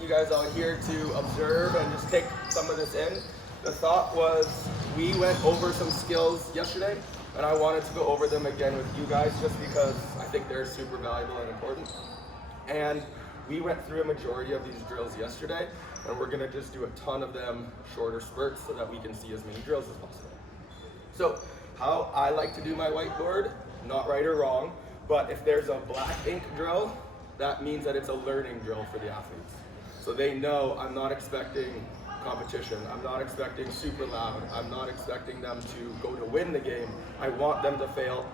you guys all here to observe and just take some of this in. The thought was we went over some skills yesterday, and I wanted to go over them again with you guys just because I think they're super valuable and important. And we went through a majority of these drills yesterday, and we're gonna just do a ton of them, shorter spurts, so that we can see as many drills as possible. So how I like to do my whiteboard, not right or wrong, but if there's a black ink drill, that means that it's a learning drill for the athletes. So they know I'm not expecting competition, I'm not expecting super loud, I'm not expecting them to go to win the game. I want them to fail,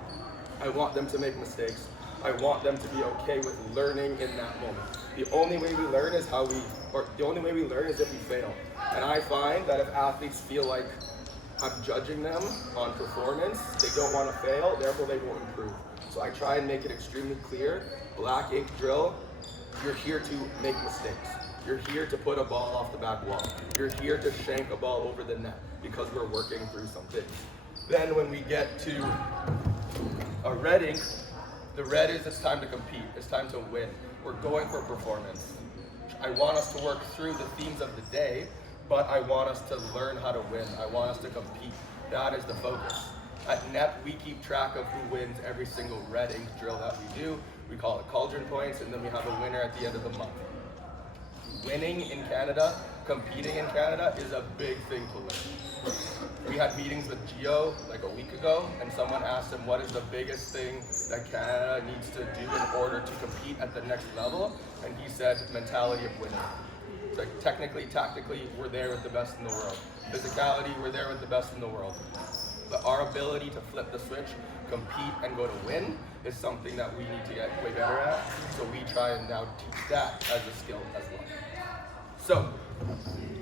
I want them to make mistakes, I want them to be okay with learning in that moment. The only way we learn is if we fail. And I find that if athletes feel like I'm judging them on performance, they don't want to fail, therefore they won't improve. So I try and make it extremely clear, black ink drill, you're here to make mistakes. You're here to put a ball off the back wall. You're here to shank a ball over the net because we're working through something. Then when we get to a red ink, the red is it's time to compete, it's time to win. We're going for performance. I want us to work through the themes of the day, but I want us to learn how to win. I want us to compete. That is the focus. At NEP, we keep track of who wins every single red ink drill that we do. We call it cauldron points, and then we have a winner at the end of the month. Winning in Canada, competing in Canada is a big thing to learn. We had meetings with Gio like a week ago, and someone asked him what is the biggest thing that Canada needs to do in order to compete at the next level, and he said mentality of winning. Like technically, tactically, we're there with the best in the world. Physicality, we're there with the best in the world. But our ability to flip the switch, compete, and go to win is something that we need to get way better at. So we try and now teach that as a skill as well. So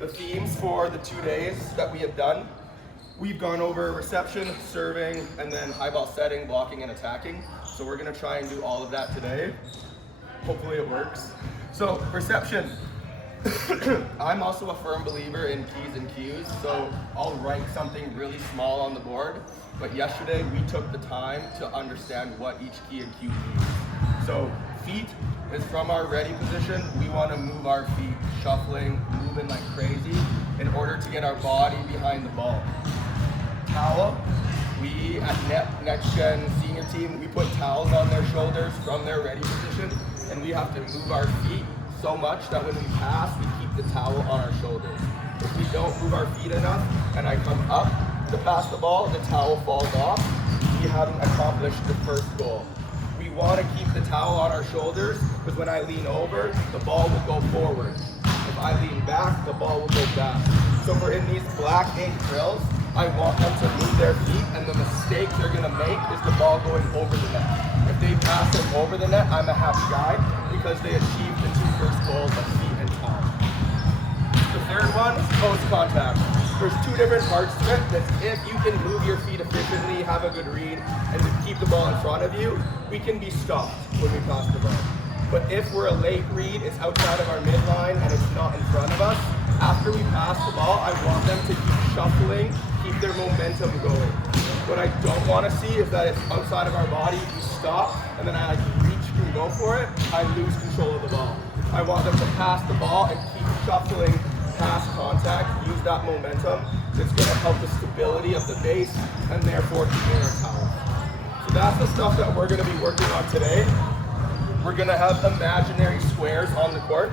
the themes for the 2 days that we have done, we've gone over reception, serving, and then high ball setting, blocking, and attacking. So we're gonna try and do all of that today. Hopefully it works. So reception. I'm also a firm believer in P's and Q's, so I'll write something really small on the board, but yesterday we took the time to understand what each key and Q means. So feet is from our ready position. We want to move our feet, shuffling, moving like crazy in order to get our body behind the ball. Towel, we at NextGen senior team, we put towels on their shoulders from their ready position, and we have to move our feet so much that when we pass, we keep the towel on our shoulders. If we don't move our feet enough and I come up to pass the ball, the towel falls off, we haven't accomplished the first goal. We want to keep the towel on our shoulders because when I lean over, the ball will go forward. If I lean back, the ball will go back. So for in these black ink drills, I want them to move their feet, and the mistake they're going to make is the ball going over the net. If they pass it over the net, I'm a half shy because they achieved the two first goals of feet and towel. The third one is post contact. There's two different parts to it. That if you can move your feet efficiently, have a good read, and keep the ball in front of you, we can be stopped when we pass the ball. But if we're a late read, it's outside of our midline and it's not in front of us, after we pass the ball, I want them to keep shuffling, keep their momentum going. What I don't want to see is that it's outside of our body, we stop, and then I reach and go for it, I lose control of the ball. I want them to pass the ball and keep shuffling past contact, use that momentum. It's going to help the stability of the base and therefore keeping our towel. So that's the stuff that we're going to be working on today. We're going to have imaginary squares on the court,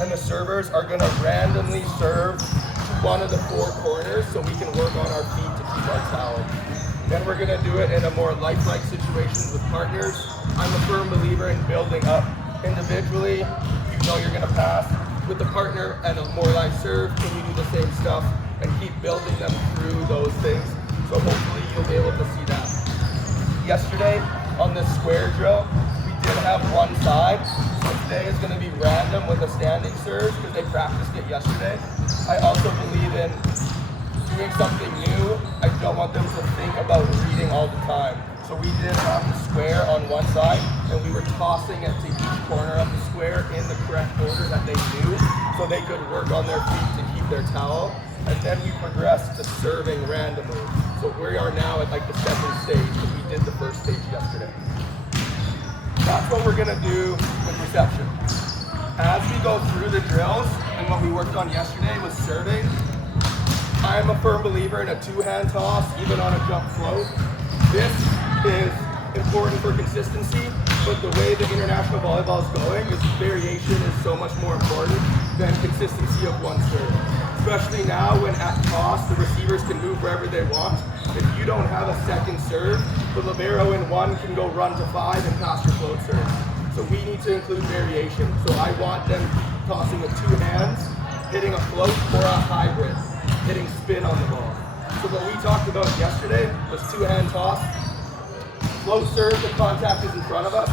and the servers are going to randomly serve one of the four corners so we can work on our feet to keep our towel. Then we're going to do it in a more lifelike situation with partners. I'm a firm believer in building up individually. You know you're going to pass with the partner and a more live serve. Can you do the same stuff and keep building them through those things? So hopefully you'll be able to see that. Yesterday on this square drill, we did have one side. So today is going to be random with a standing serve because they practiced it yesterday. I also believe in doing something new. I don't want them to think about reading all the time. So we did have the square on one side, and we were tossing it to each corner of the square in the correct order that they knew, so they could work on their feet to keep their towel. And then we progressed to serving randomly. So we are now at like the second stage, because we did the first stage yesterday. That's what we're gonna do with reception. as we go through the drills, and what we worked on yesterday was serving, I'm a firm believer in a two-hand toss, even on a jump float. This is important for consistency, but the way the international volleyball is going is variation is so much more important than consistency of one serve. Especially now when at toss, the receivers can move wherever they want. If you don't have a second serve, the libero in one can go run to 5 and pass your float serve. So we need to include variation. So I want them tossing with two hands, hitting a float or a hybrid, hitting spin on the ball. So what we talked about yesterday was two-hand toss. Float serve, the contact is in front of us.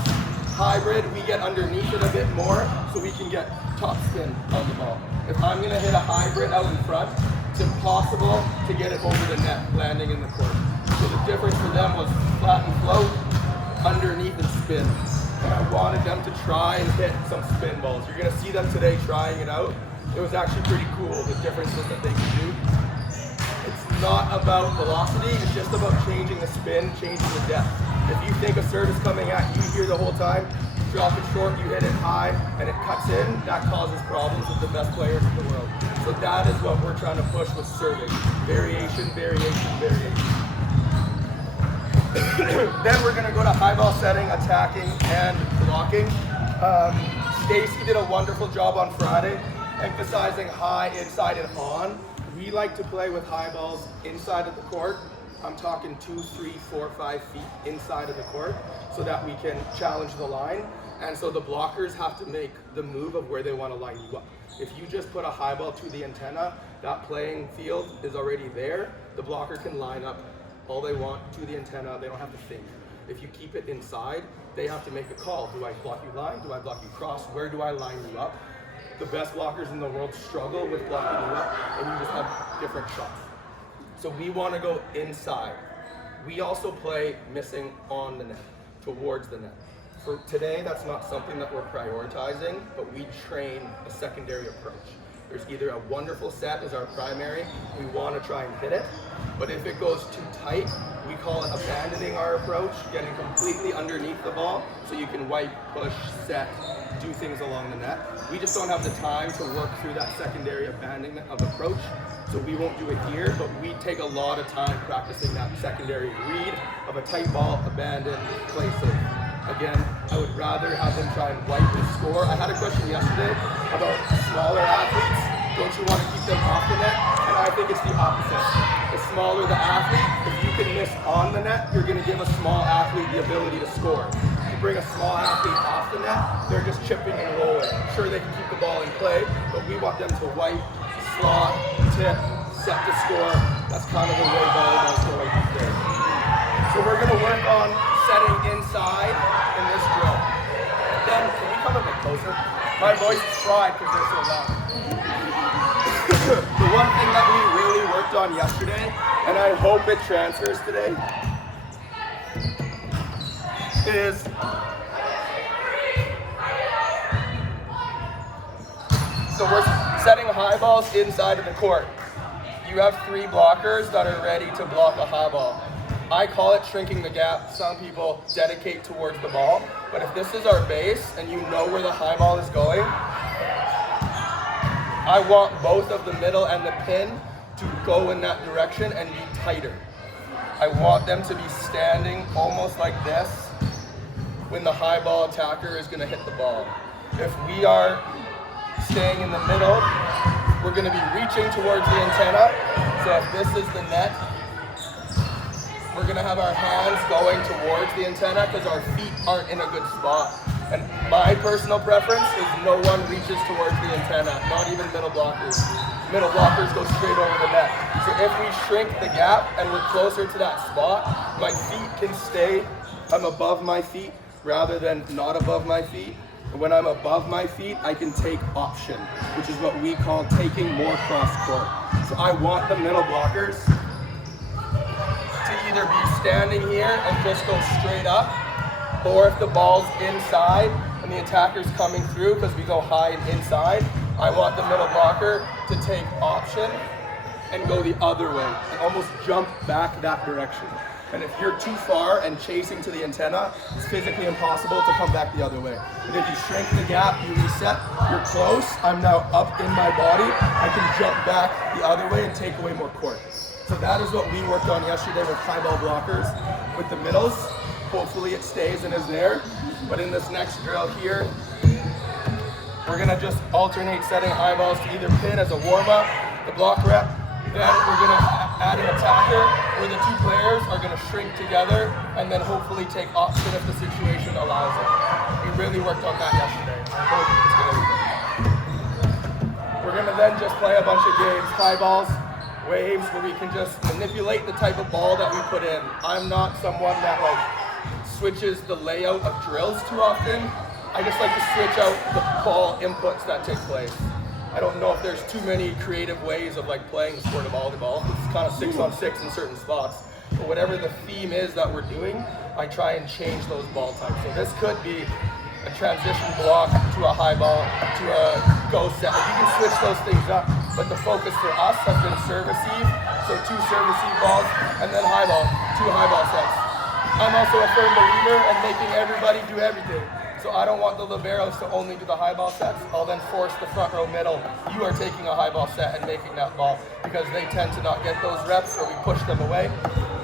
Hybrid, we get underneath it a bit more so we can get top spin on the ball. If I'm gonna hit a hybrid out in front, it's impossible to get it over the net, landing in the court. So the difference for them was flat and float, underneath and spin. And I wanted them to try and hit some spin balls. You're gonna see them today trying it out. It was actually pretty cool, the differences that they can do. It's not about velocity, it's just about changing the spin, changing the depth. If you think a serve is coming at you here the whole time, drop it short, you hit it high, and it cuts in, that causes problems with the best players in the world. So that is what we're trying to push with serving. Variation, variation, variation. Then we're gonna go to high ball setting, attacking, and blocking. Stacy did a wonderful job on Friday, emphasizing high, inside, and on. We like to play with high balls inside of the court. I'm talking 2, 3, 4, 5 feet inside of the court so that we can challenge the line. And so the blockers have to make the move of where they want to line you up. If you just put a high ball to the antenna, that playing field is already there. The blocker can line up all they want to the antenna. They don't have to think. If you keep it inside, they have to make a call. Do I block you line? Do I block you cross? Where do I line you up? The best blockers in the world struggle with blocking you up, and you just have different shots. So we want to go inside. We also play missing on the net, towards the net. For today, that's not something that we're prioritizing, but we train a secondary approach. There's either a wonderful set as our primary, we want to try and hit it, but if it goes too tight, we call it abandoning our approach, getting completely underneath the ball, so you can wipe, push, set, do things along the net. We just don't have the time to work through that secondary abandonment of approach, so we won't do it here, but we take a lot of time practicing that secondary read of a tight ball, abandon, play safe. Again, I would rather have them try and wipe and score. I had a question yesterday about smaller athletes. Don't you want to keep them off the net? And I think it's the opposite. The smaller the athlete, if you can miss on the net, you're going to give a small athlete the ability to score. If you bring a small athlete off the net, they're just chipping and rolling. Sure, they can keep the ball in play, but we want them to wipe, slot, tip, set to score. That's kind of the way volleyball's going these days. So we're going to work on setting inside in this drill. Then, can we come a bit closer? My voice is fried because they're so loud. The one thing that we really worked on yesterday, and I hope it transfers today, is so we're setting high balls inside of the court. You have 3 blockers that are ready to block a high ball. I call it shrinking the gap. Some people dedicate towards the ball, but if this is our base and you know where the high ball is going, I want both of the middle and the pin to go in that direction and be tighter. I want them to be standing almost like this when the high ball attacker is going to hit the ball. If we are staying in the middle, we're going to be reaching towards the antenna. So if this is the net, we're going to have our hands going towards the antenna because our feet aren't in a good spot. And my personal preference is no one reaches towards the antenna, not even middle blockers. Middle blockers go straight over the net. So if we shrink the gap and we're closer to that spot, my feet can stay, I'm above my feet rather than not above my feet. And when I'm above my feet, I can take option, which is what we call taking more cross court. So I want the middle blockers to either be standing here and just go straight up, or if the ball's inside and the attacker's coming through because we go high and inside, I want the middle blocker to take option and go the other way and almost jump back that direction. And if you're too far and chasing to the antenna, it's physically impossible to come back the other way. But if you shrink the gap, you reset, you're close, I'm now up in my body, I can jump back the other way and take away more court. So that is what we worked on yesterday with high ball blockers, with the middles. Hopefully it stays and is there. But in this next drill here, we're gonna just alternate setting high balls to either pin as a warm-up, the block rep, then we're gonna add an attacker where the two players are gonna shrink together and then hopefully take option if the situation allows it. We really worked on that yesterday. I hope it's gonna be good. We're gonna then just play a bunch of games, high balls, waves, where we can just manipulate the type of ball that we put in. I'm not someone that like switches the layout of drills too often. I just like to switch out the ball inputs that take place. I don't know if there's too many creative ways of like playing the sport of volleyball. It's kind of 6-on-6 in certain spots. But whatever the theme is that we're doing, I try and change those ball types. So this could be a transition block to a high ball, to a go set. Like you can switch those things up, but the focus for us has been serve receive. So 2 serve receive balls, and then high ball, 2 high ball sets. I'm also a firm believer in making everybody do everything. So I don't want the liberos to only do the high ball sets. I'll then force the front row middle. You are taking a high ball set and making that ball, because they tend to not get those reps or we push them away.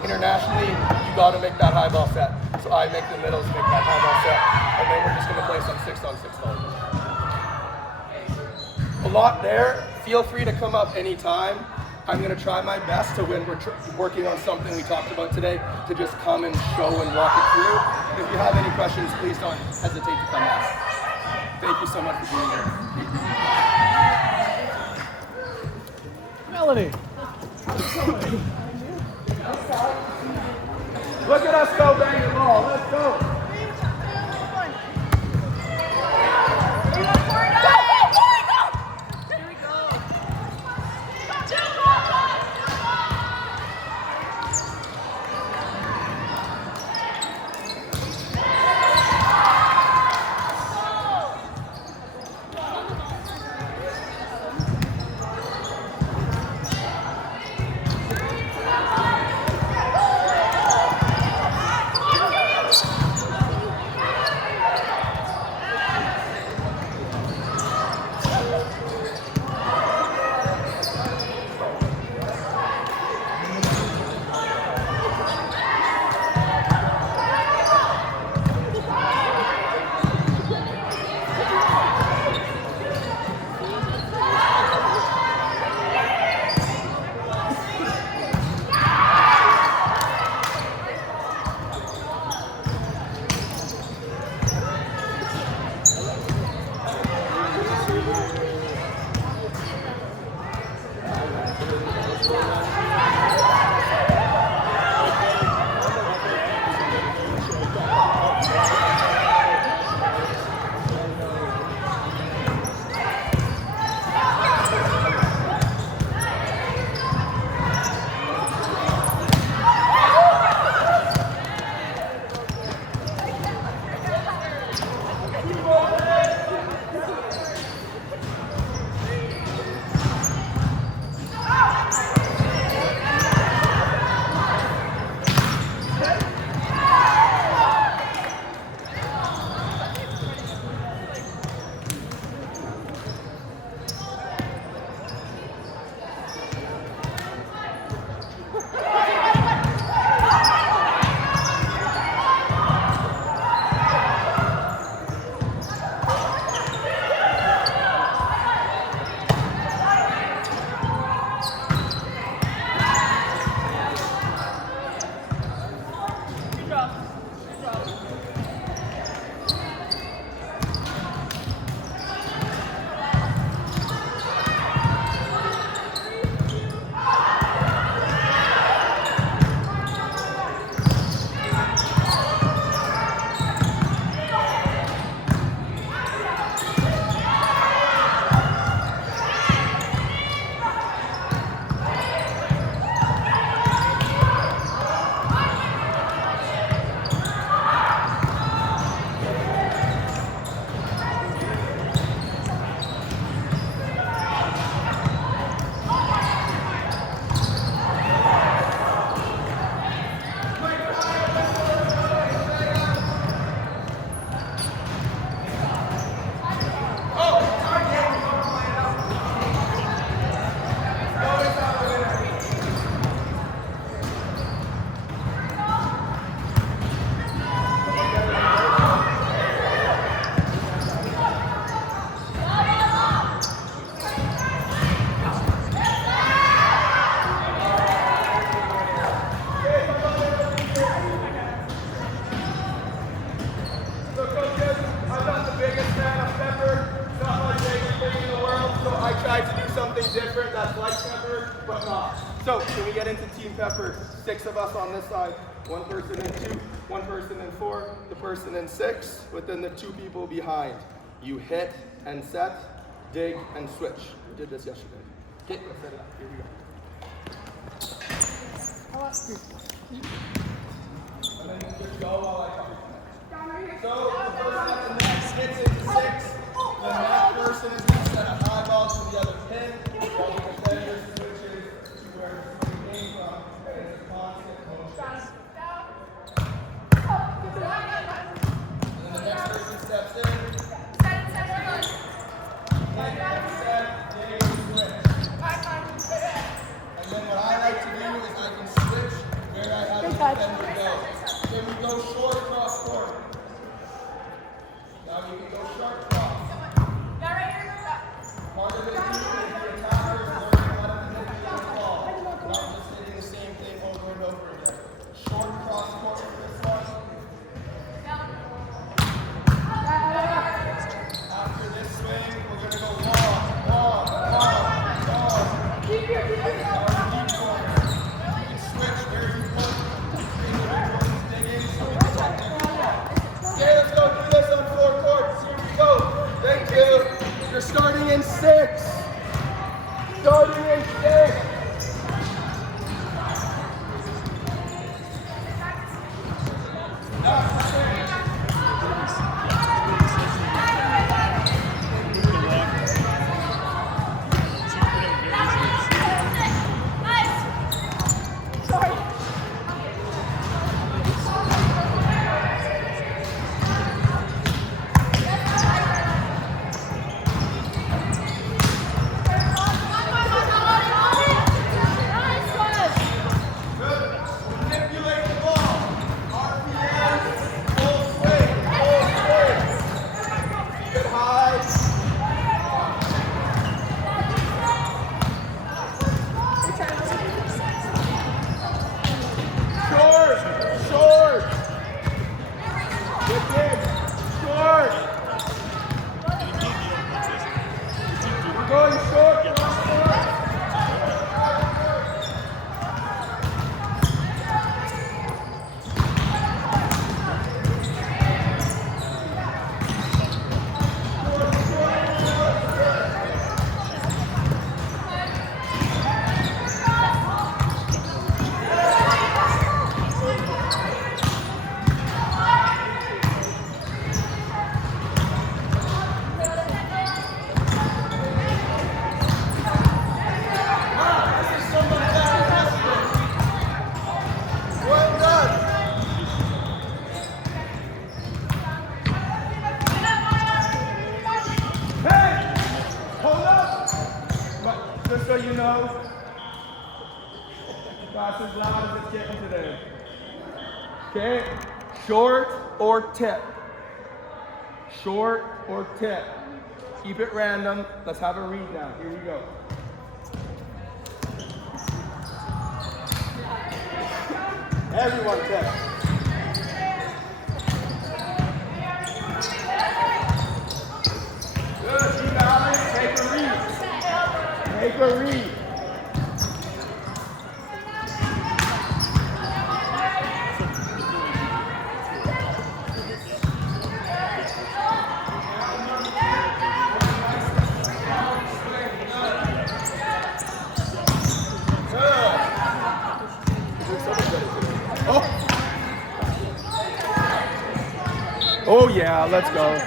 Internationally, you got to make that high ball set. So I make the middles make that high ball set. And then we're just going to play some 6-on-6 volleyball. A lot there. Feel free to come up anytime. I'm going to try my best to, when we're working on something we talked about today, to just come and show and walk it through. If you have any questions, please don't hesitate to come ask. Thank you so much for being here. Melanie. Look at us go bang the ball. Let's go. decide to do something different that's like pepper, but not. So, can we get into team pepper? 6 of us on this side, 1 person in 2, 1 person in 4, the person in 6, within the 2 people behind. You hit and set, dig and switch. We did this yesterday. Okay, let's set it up. Here we go. I'll ask you. And then you just go while I come. So, the person at the next hits into 6, then that person is going to set a high ball to the other pin, while the defender switches to where it came from, and it's a constant motion. And then the next person steps in, and then what I like to do is I can switch where I have the defender go. Then we go short cross court. Now you can go sharp cross. Part of it too is the attacker is learning how to manipulate the ball, not just hitting the same thing over and over again. Short cross court for this one. After this swing, we're going to go long. Keep your deep corner. You can switch where you put the dig in so we can check it. Okay, let's go do this on 4 courts. Here we go. Thank you. You're starting in 6. Starting in 6. Just so you know, that's as loud as it's getting today. Okay, short or tip. Short or tip. Keep it random. Let's have a read now. Here we go. Everyone tip. Good, you got it. Take a read. Take a read. Oh yeah, let's go.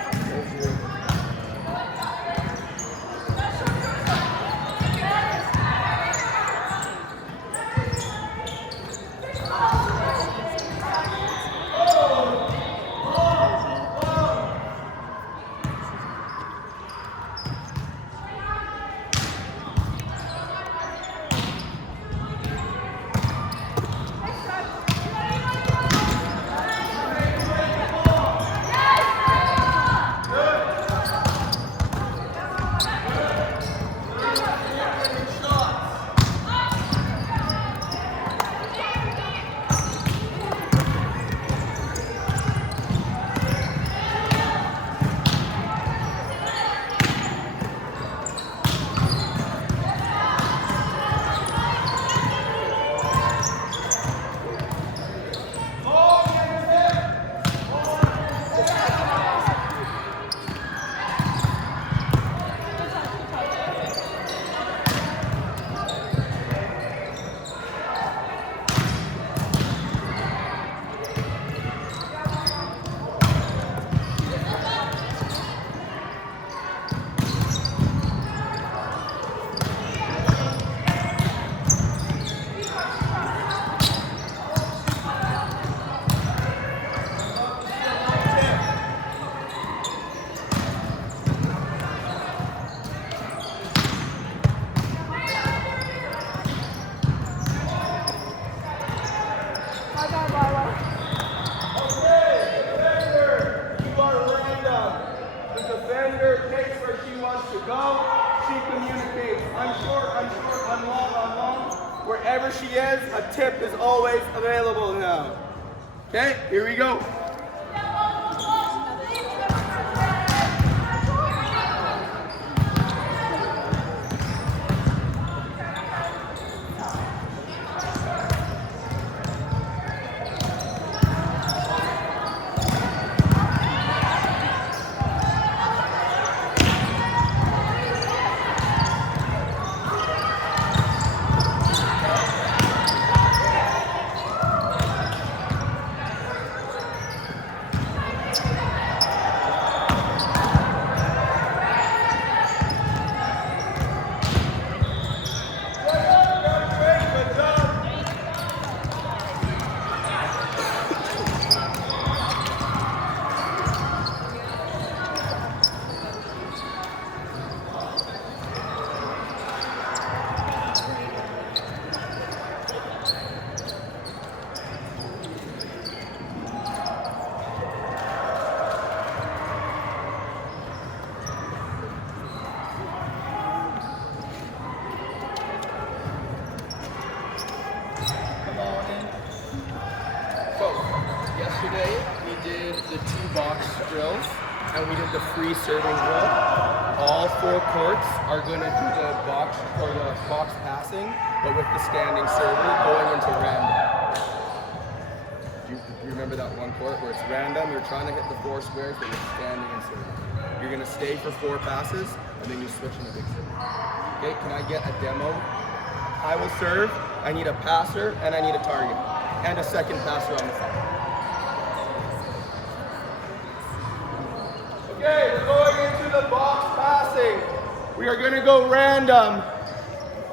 communicates. I'm short, I'm long, I'm long. Wherever she is, a tip is always available now. Okay, here we go. Yesterday we did the 2 box drills and we did the free serving drill. All 4 courts are going to do the box or the box passing, but with the standing server going into random. Do you remember that one court where it's random? You're trying to hit the 4 squares, but you're standing and serving. You're going to stay for 4 passes and then you switch in a big serve. Okay, can I get a demo? I will serve. I need a passer and I need a target and a second passer on the side. Okay, we're going into the box passing. We are going to go random.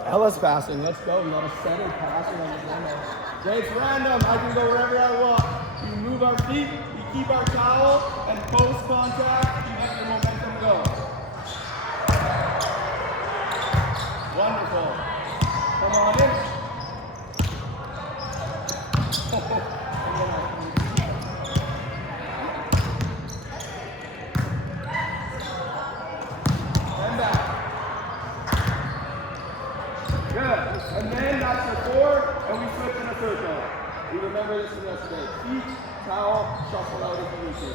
Ella's passing. Let's go. Not a centered passing on the demo. Okay, it's random. I can go wherever I want. You move our feet, you keep our towel, and post contact, you let your momentum go. Wonderful. Come on in. And then that's the 4, and we switch in a circle. We remember this from yesterday. Feet, towel, shuffle out if you need to.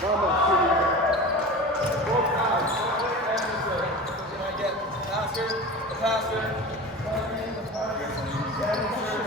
Vamos, both sides, and the serve. Can I get the passer, standing serve.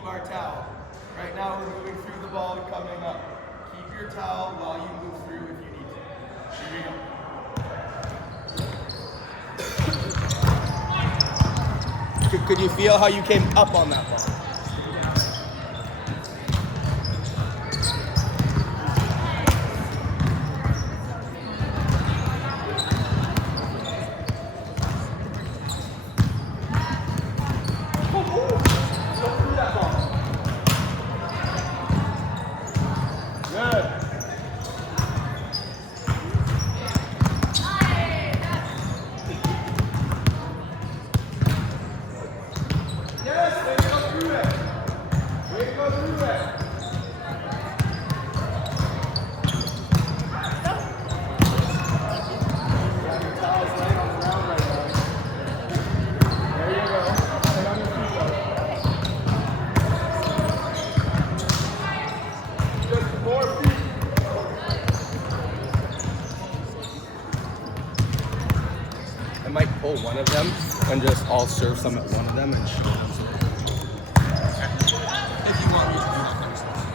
keep our towel. Right now we're moving through the ball and coming up. Keep your towel while you move through if you need to. Here we go. Could you feel how you came up on that ball? I might pull one of them and just all serve some at one of them and shoot them. If you want me to do that kind of stuff.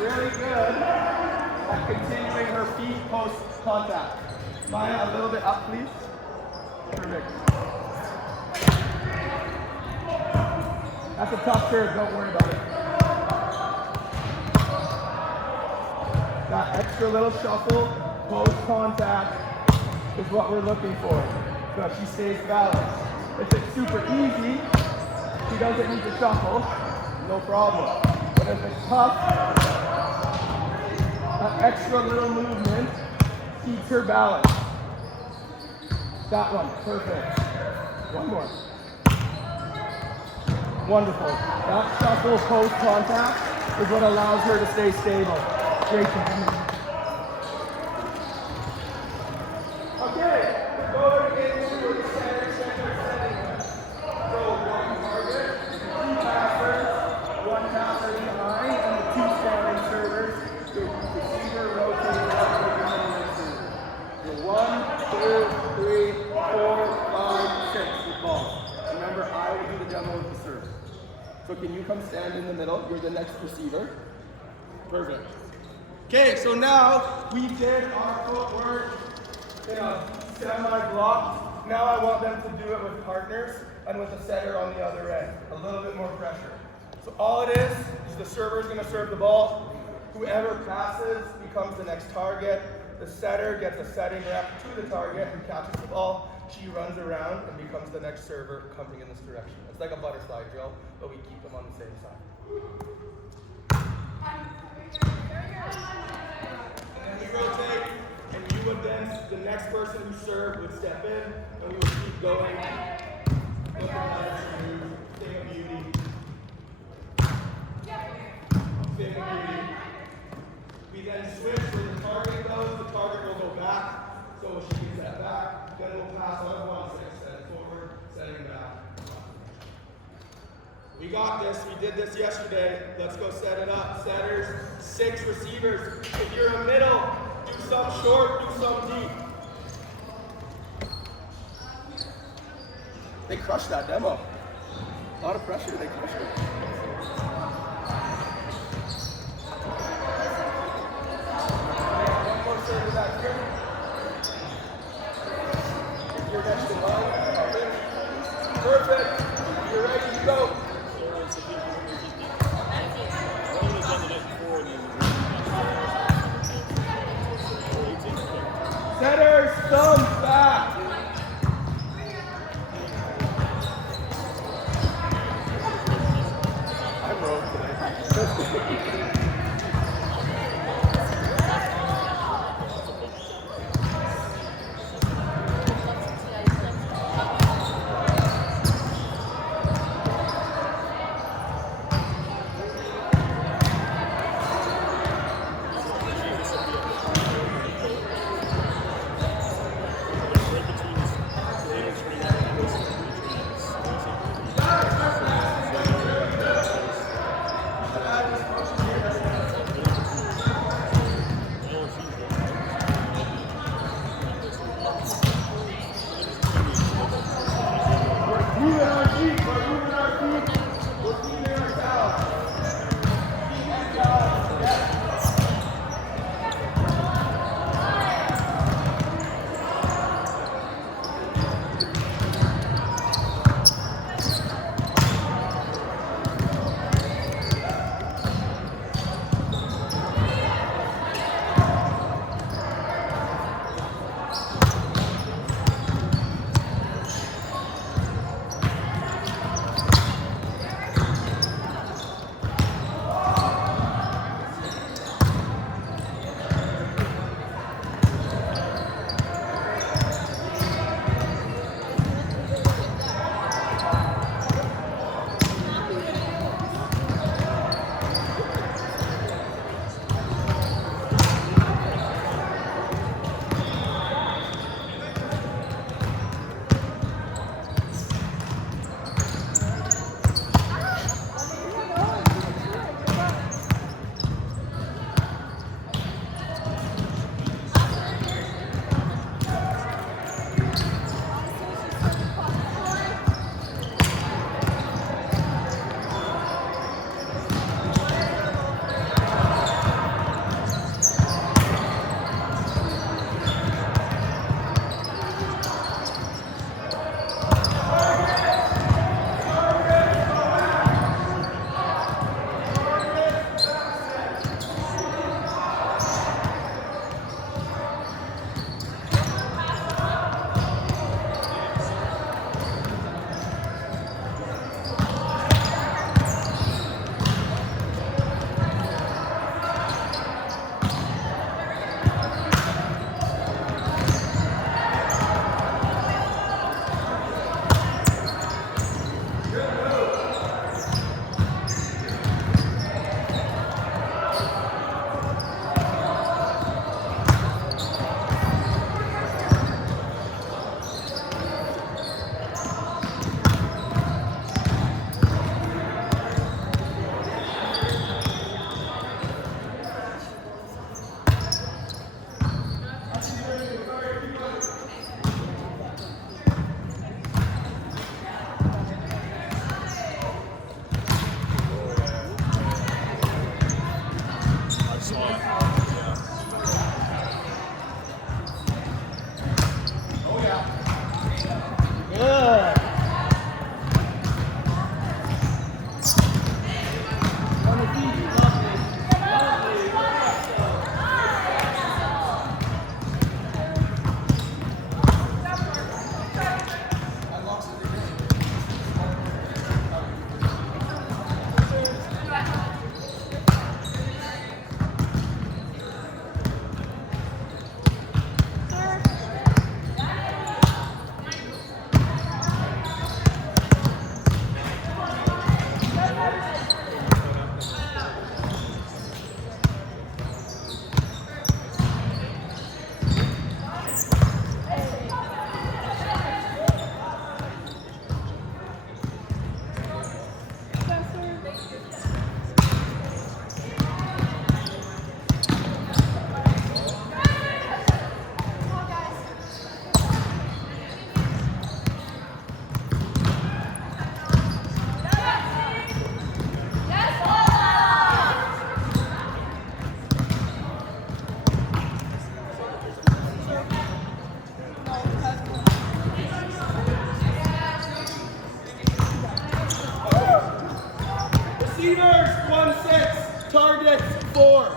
Really good at continuing her feet post contact. Maya, a little bit up, please. Perfect. That's a tough serve, don't worry about it. That extra little shuffle post contact is what we're looking for. So she stays balanced. If it's super easy, she doesn't need to shuffle, no problem. But if it's tough, that extra little movement keeps her balance. That one, perfect. One more. Wonderful. That shuffle post contact is what allows her to stay stable. Great job. Okay, we're going into the center setting. So one target, two passers, one passer behind, and the two standing servers. So receiver rotating up and server. So 1, 2, 3, 4, 5, 6 with ball. Remember, I will do the demo with the serve. So can you come stand in the middle? You're the next receiver. Perfect. Okay, so now we did our footwork in a semi-block. Now I want them to do it with partners and with a setter on the other end. A little bit more pressure. So all it is the server is going to serve the ball. Whoever passes becomes the next target. The setter gets a setting rep to the target and catches the ball. She runs around and becomes the next server coming in this direction. It's like a butterfly drill, but we keep them on the same side. And then we rotate, and you would then, the next person who served would step in, and we would keep going. Look at that thing of beauty. Thing of beauty. We then switch where the target goes, the target will go back. So she gets that back, then we'll pass on 1, 6, set forward, setting back. We got this, we did this yesterday. Let's go set it up. Setters, 6 receivers. If you're a middle, do some short, do some deep. They crushed that demo. A lot of pressure, they crushed it. One more serve back here. If you're next in line, up in. Perfect. If you're ready, you go. Setters, thumbs back. I'm rogue today. Receivers, 1-6. Targets, 4.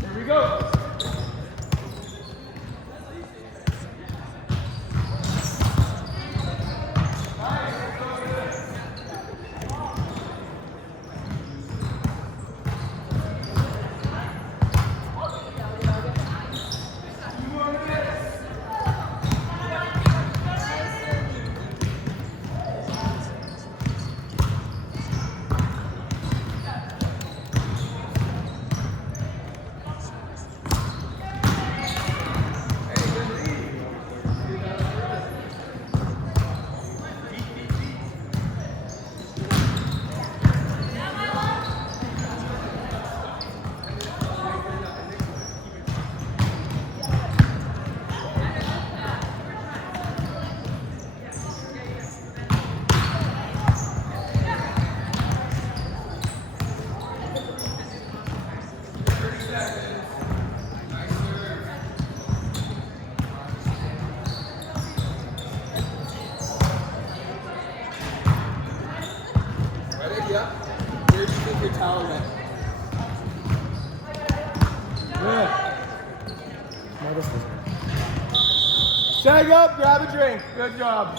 Here we go. Tag up, grab a drink. Good job.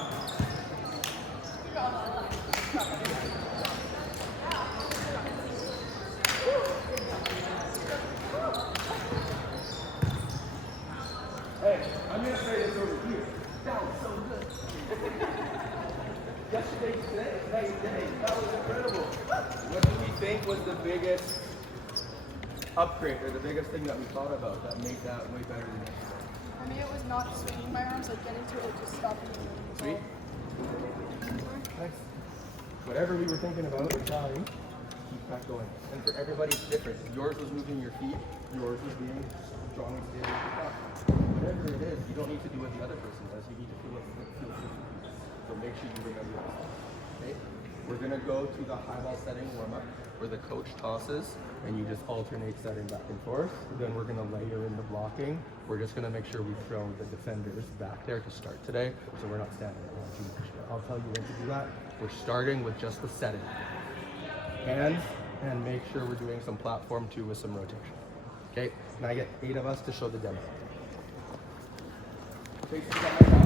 Hey, I'm going to say this over here. That was so good. Yesterday, today, that was incredible. What do we think was the biggest upgrade or the biggest thing that we thought about that made that way better than yesterday? For me, it was not swinging my arms, like getting to it, just stopping it. Sweet. Nice. Whatever we were thinking about or trying, keep that going. And for everybody, it's different. Yours was moving your feet. Yours was being strong and stable. Whatever it is, you don't need to do what the other person does. You need to feel it. So make sure you remember that. Okay? We're going to go to the high ball setting warm-up where the coach tosses and you just alternate setting back and forth. Then we're going to layer in the blocking. We're just going to make sure we throw the defenders back there to start today so we're not standing around too much. I'll tell you when to do that. We're starting with just the setting. Hands, and make sure we're doing some platform too with some rotation. Okay, can I get 8 of us to show the demo? Face the guy.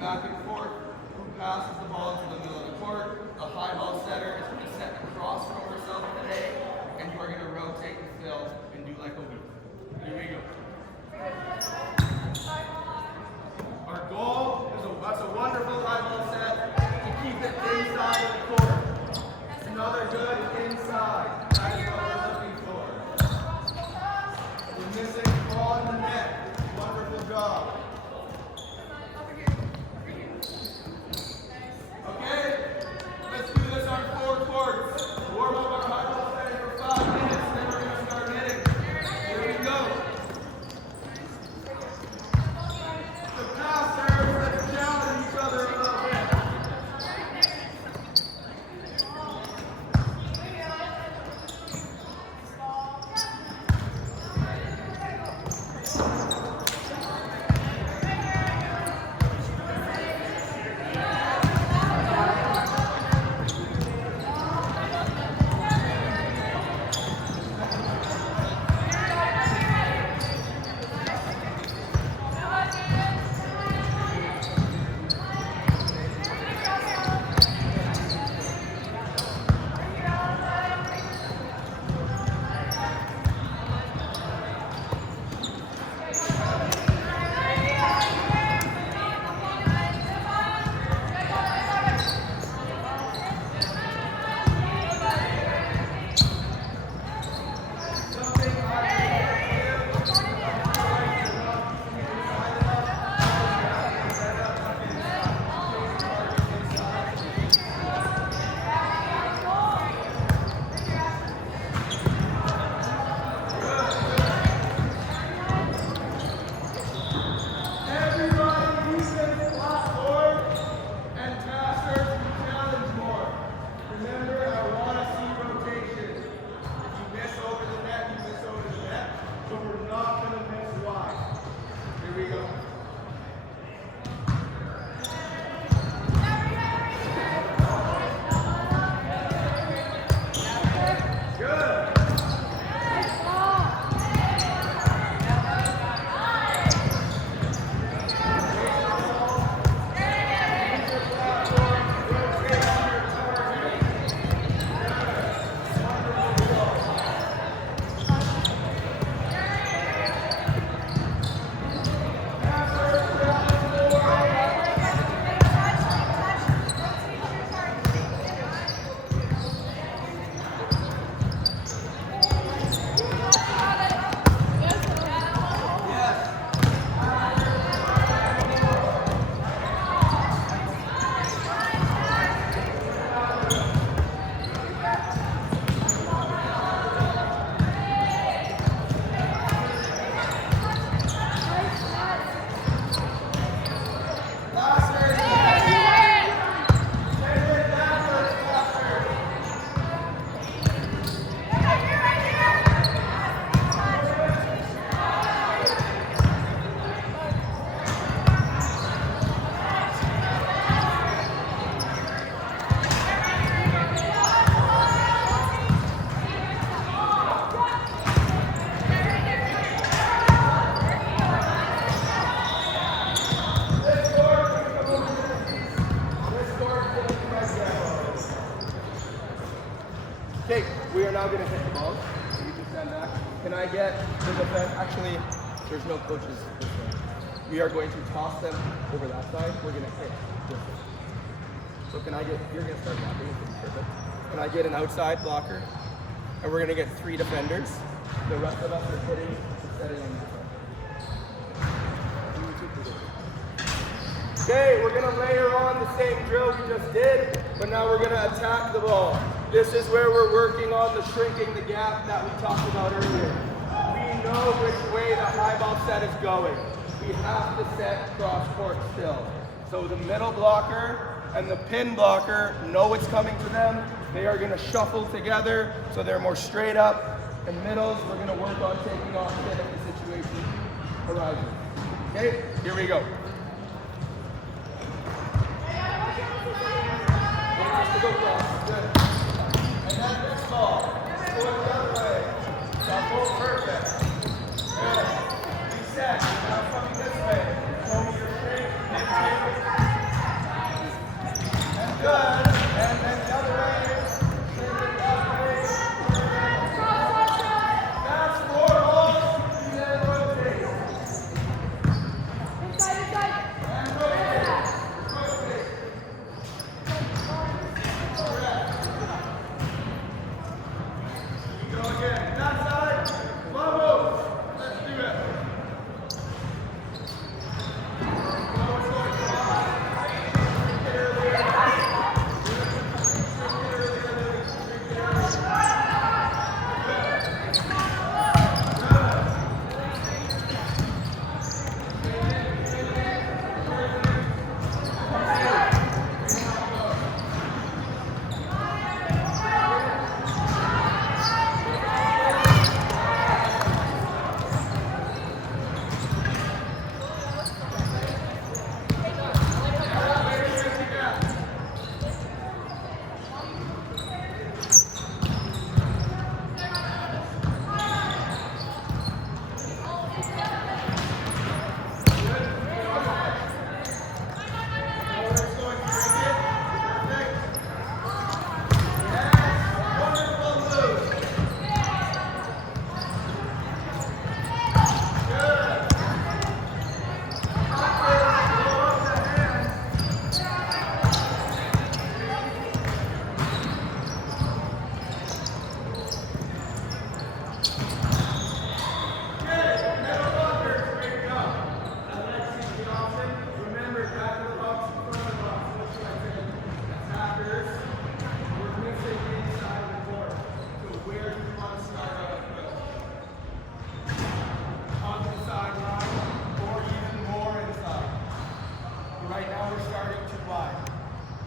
Back and forth, who passes the ball into the middle of the court, a high ball Okay, we are now going to hit the ball. So you can stand back. Can I get the defense? Actually, there's no coaches this way. We are going to toss them over that side. We're going to hit this way. So can I get, you're going to start blocking. Perfect. Can I get an outside blocker? And we're going to get 3 defenders. The rest of us are hitting and setting on the defender. Okay, we're going to layer on the same drill we just did, but now we're going to attack the ball. This is where we're working on the shrinking the gap that we talked about earlier. We know which way the high ball set is going. We have to set cross court still. So the middle blocker and the pin blocker know what's coming to them. They are going to shuffle together so they're more straight up. And middles, we're going to work on taking off pin if the situation arises. Okay, here we go. Go cross. Good. And then this ball. Going the other way. Shuffle. Perfect. Good. Reset. Now coming this way. Show me your straight. And good. And then the other way. Straight it that way. That's 4 balls. And then rotate. And rotate. Again, that side, slow move. Let's do it.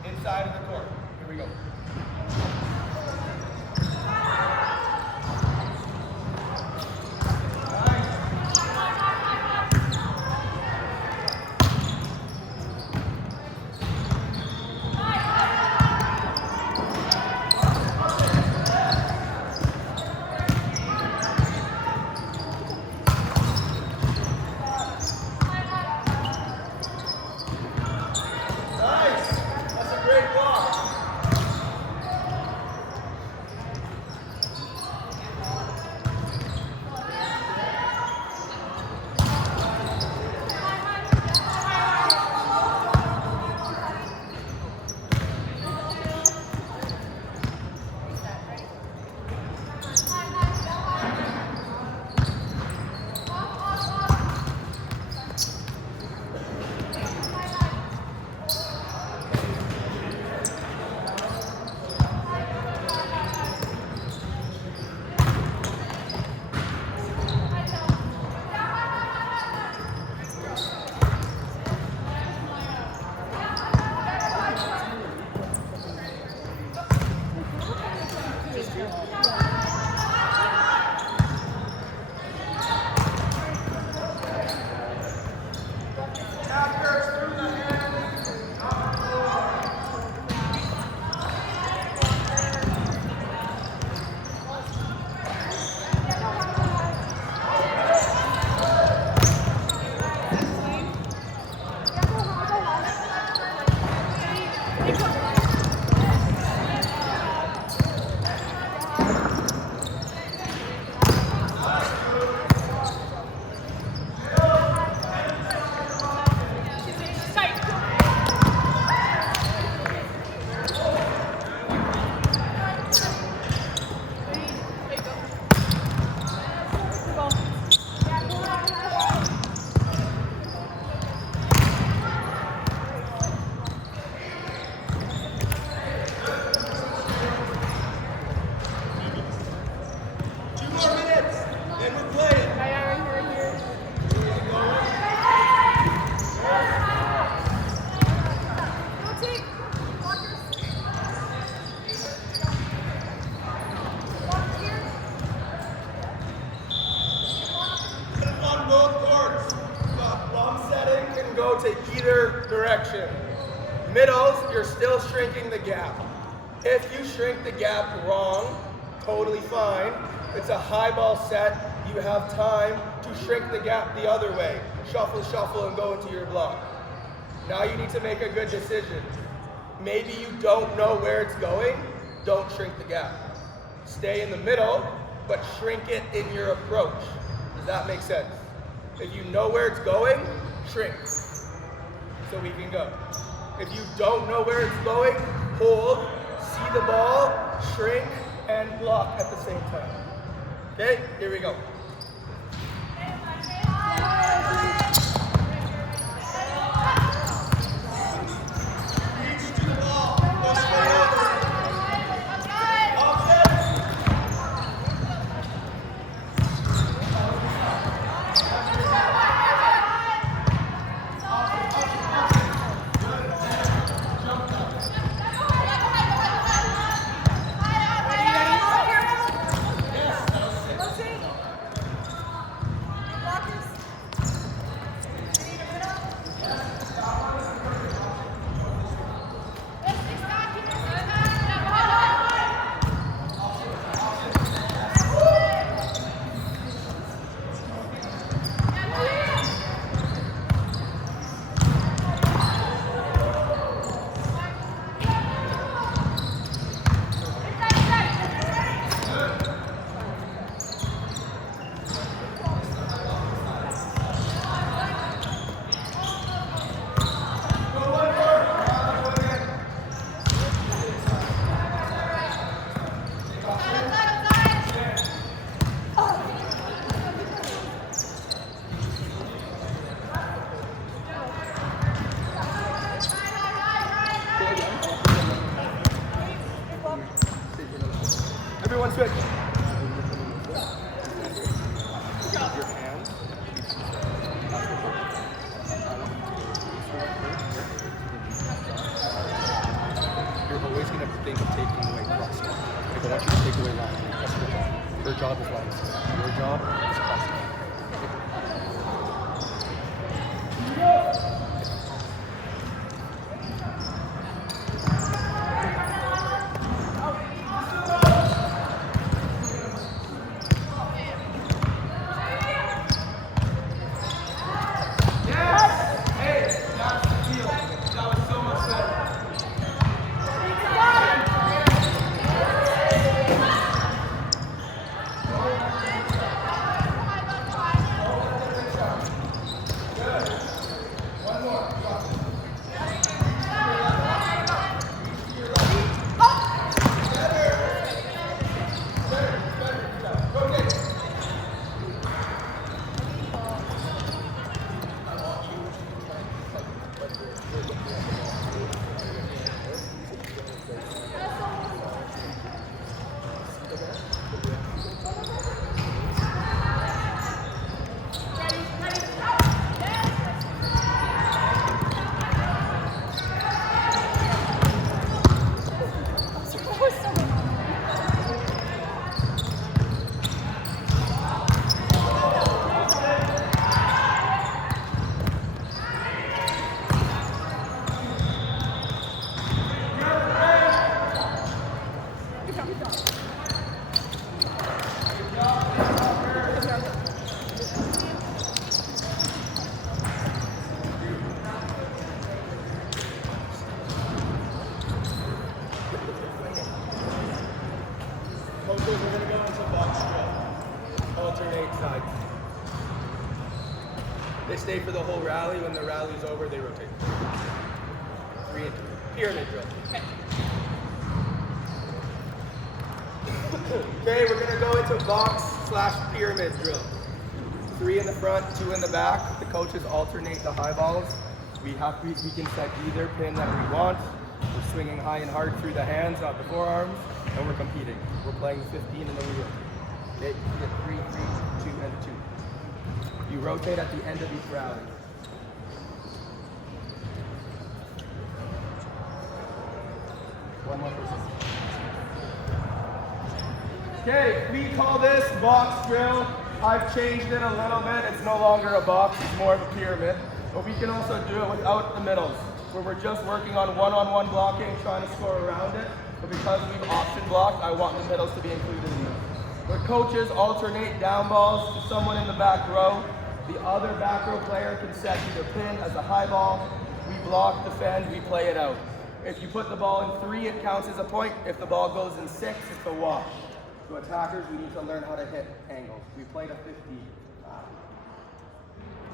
Inside of the court. Here we go. direction. Middles, you're still shrinking the gap. If you shrink the gap wrong, totally fine. It's a high ball set. You have time to shrink the gap the other way. Shuffle, shuffle, and go into your block. Now you need to make a good decision. Maybe you don't know where it's going. Don't shrink the gap. Stay in the middle, but shrink it in your approach. Does that make sense? If you know where it's going, shrink. So we can go. If you don't know where it's going, hold, see the ball, shrink, and block at the same time. Okay, here we go. Everyone switch. Your hands. You're always going to think of taking away crossing. Like I want you to take away line. That's her job. Her job is line. Your job is crossing. We're going to go into box drill. Alternate sides. They stay for the whole rally. When the rally's over, they rotate. 3 and 2. Pyramid drill. Okay, we're going to go into box/pyramid drill. 3 in the front, 2 in the back. The coaches alternate the high balls. We can set either pin that we want. We're swinging high and hard through the hands, not the forearms, and we're competing. We're playing 15 in the wheel. Okay, you get 3, 3, 2, and 2. You rotate at the end of each rally. One more person. Okay, we call this box drill. I've changed it a little bit. It's no longer a box, it's more of a pyramid. But we can also do it without the middles, where we're just working on one-on-one blocking, trying to score around it. But because we've option blocked, I want the middles to be included in this. Where coaches alternate down balls to someone in the back row. The other back row player can set either pin as a high ball. We block, defend, we play it out. If you put the ball in 3, it counts as a point. If the ball goes in 6, it's a wash. So attackers, we need to learn how to hit angles. We played a 50.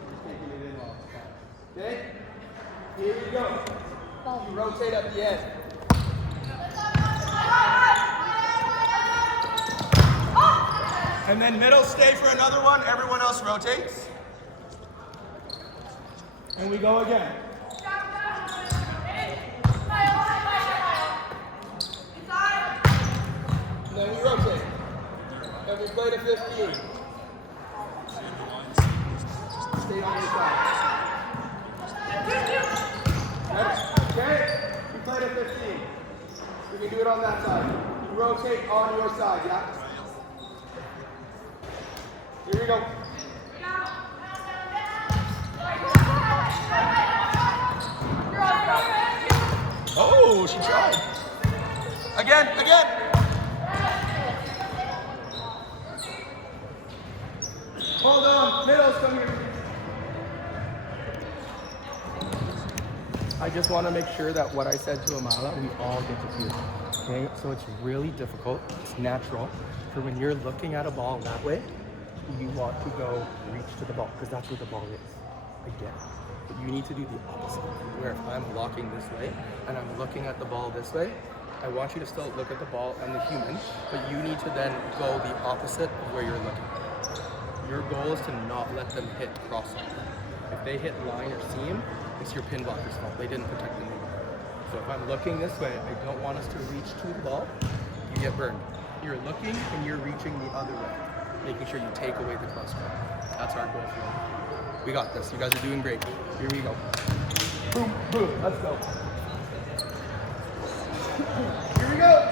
Just taking it in off. Okay? Here we go. You rotate at the end. And then middle stay for another one. Everyone else rotates. And we go again. And then we rotate. And we play to 15. Stay on your side. Okay? We play to 15. We can do it on that side. You rotate on your side, yeah? Here we go. Oh, she tried. Again. Hold on, middles, come here. I just want to make sure that what I said to Amala, we all get to hear. Okay, so it's really difficult, it's natural, for when you're looking at a ball that way, you want to go reach to the ball, because that's where the ball is. Again. But you need to do the opposite, where if I'm blocking this way, and I'm looking at the ball this way, I want you to still look at the ball and the human, but you need to then go the opposite of where you're looking. Your goal is to not let them hit crossover. If they hit line or seam, it's your pin blocker's fault. They didn't protect the needle. So if I'm looking this way, I don't want us to reach to the ball, you get burned. You're looking and you're reaching the other way, making sure you take away the crossover. That's our goal for you. We got this. You guys are doing great. Here we go. Boom, boom. Let's go. Here we go.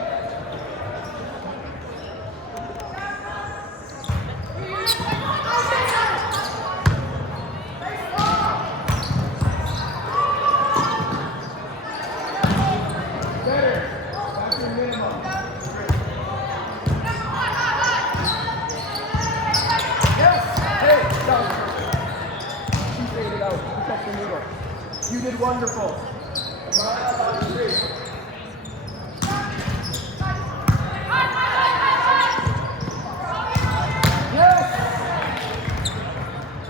Better. That's your minimum. Yes. Hey, that was perfect. She faded out. Protect the needle. You did wonderful. Yes.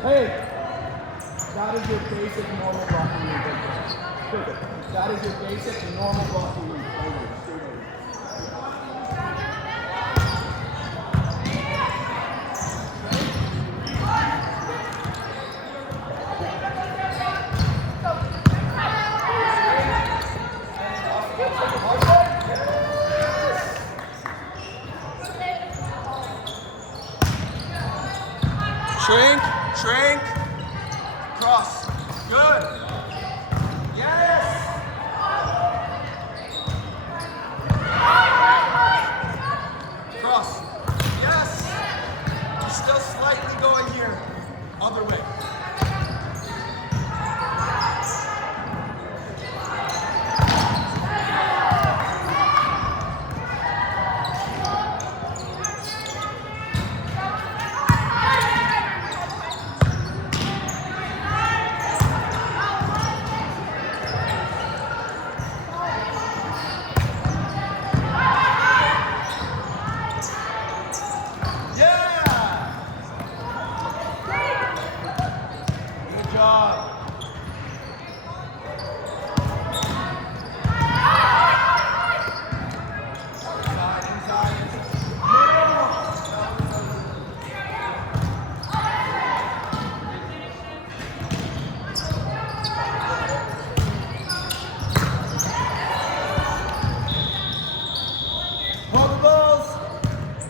Hey, that is your basic normal blocking move. Perfect. That is your basic normal blocking move. Shrink, cross, good, yes, cross, yes, you're still slightly going here, other way.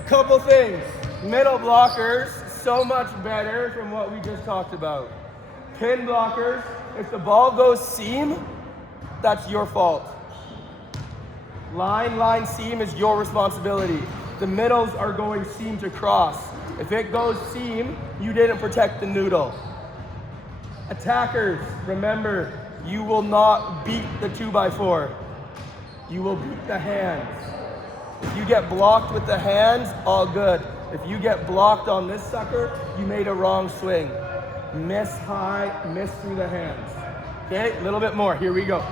Couple things. Middle blockers, so much better from what we just talked about. Pin blockers, if the ball goes seam, that's your fault. Line, seam is your responsibility. The middles are going seam to cross. If it goes seam, you didn't protect the noodle. Attackers, remember, you will not beat the 2x4. You will beat the hands. If you get blocked with the hands, all good. If you get blocked on this sucker, you made a wrong swing. Miss high, miss through the hands. Okay, a little bit more. Here we go.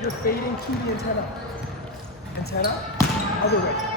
You're fading to the antenna. Antenna, other way.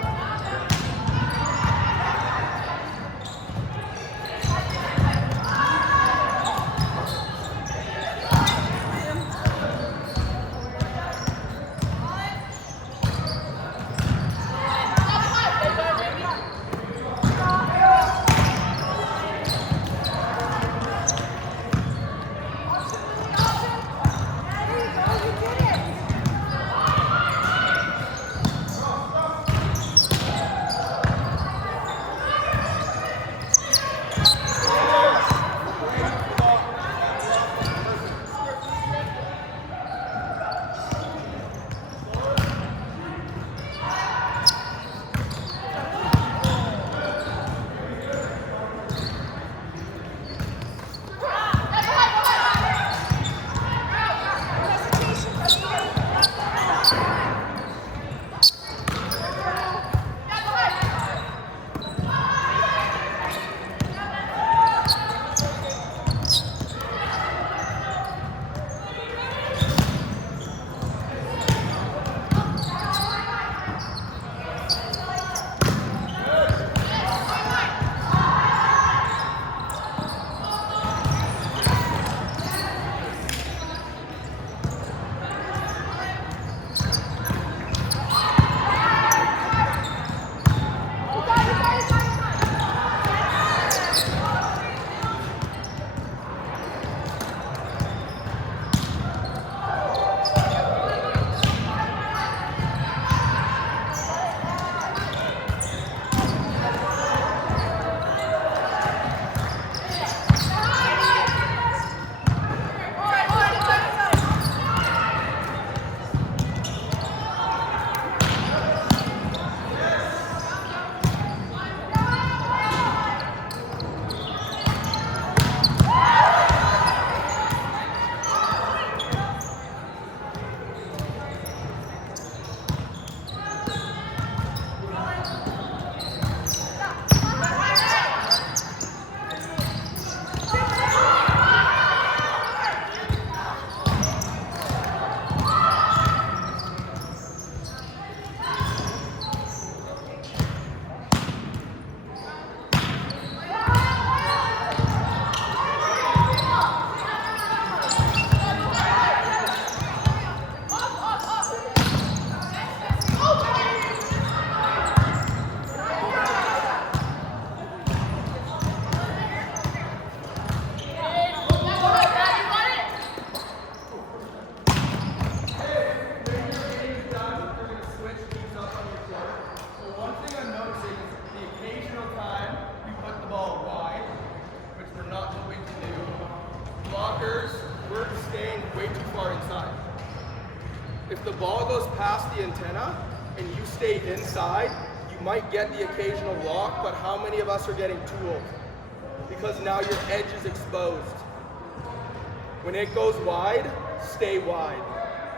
If the ball goes past the antenna and you stay inside, you might get the occasional block, but how many of us are getting tooled? Because now your edge is exposed. When it goes wide, stay wide.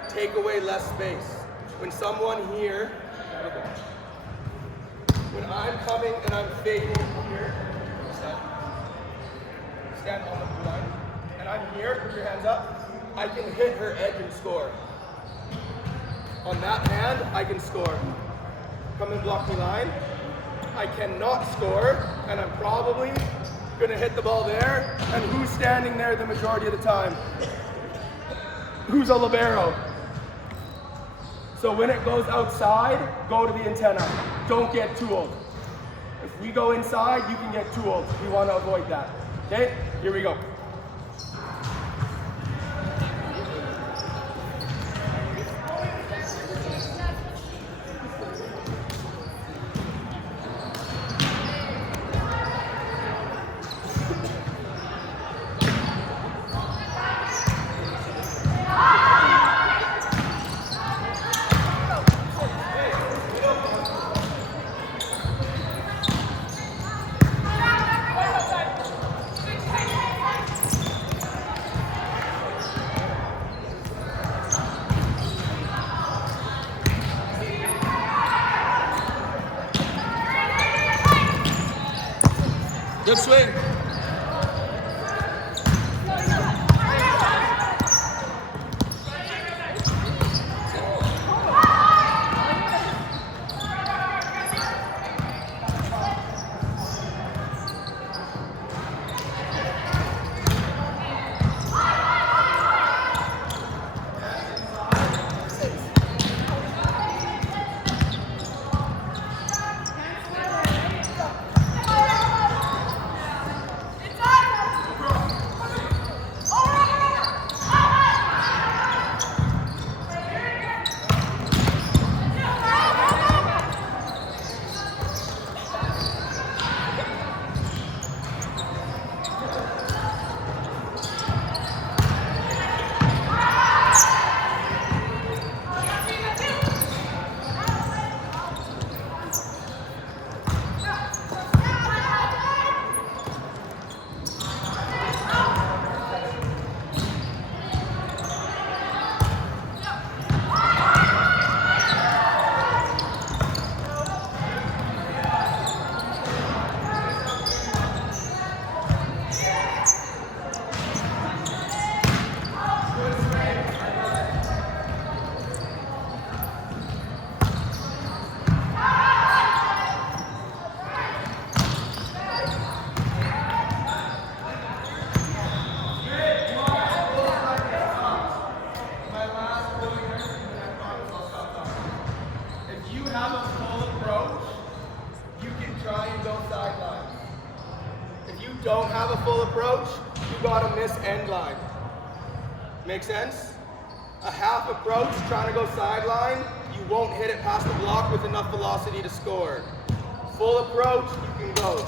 Take away less space. When someone here, when I'm coming and I'm fading here, stand on the blue line, and I'm here, put your hands up. I can hit her edge and score. On that hand, I can score. Come and block me line. I cannot score, and I'm probably gonna hit the ball there. And who's standing there the majority of the time? Who's a libero? So when it goes outside, go to the antenna. Don't get tooled. If we go inside, you can get tooled. We want to avoid that. Okay, here we go. Good swing. Don't have a full approach, you gotta miss end line. Make sense? A half approach, trying to go sideline, you won't hit it past the block with enough velocity to score. Full approach, you can go.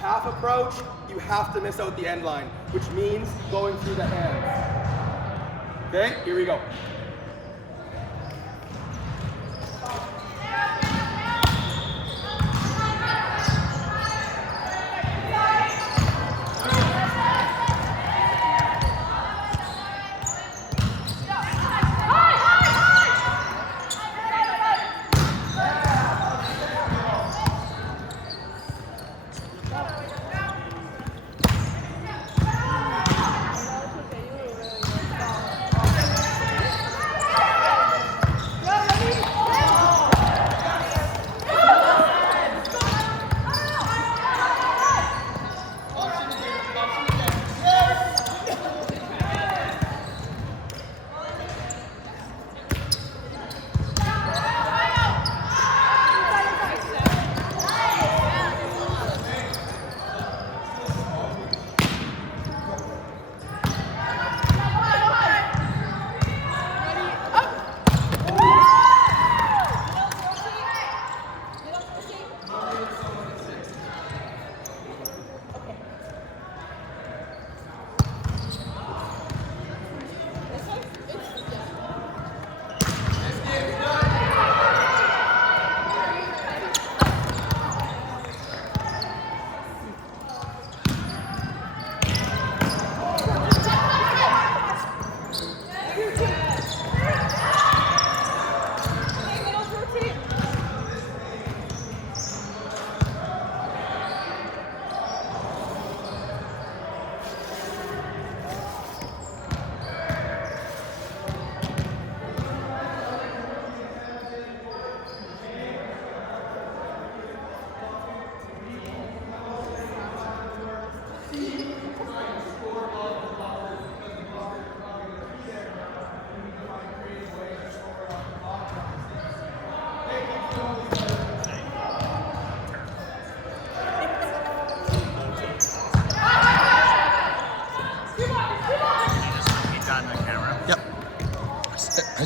Half approach, you have to miss out the end line, which means going through the hands. Okay, here we go.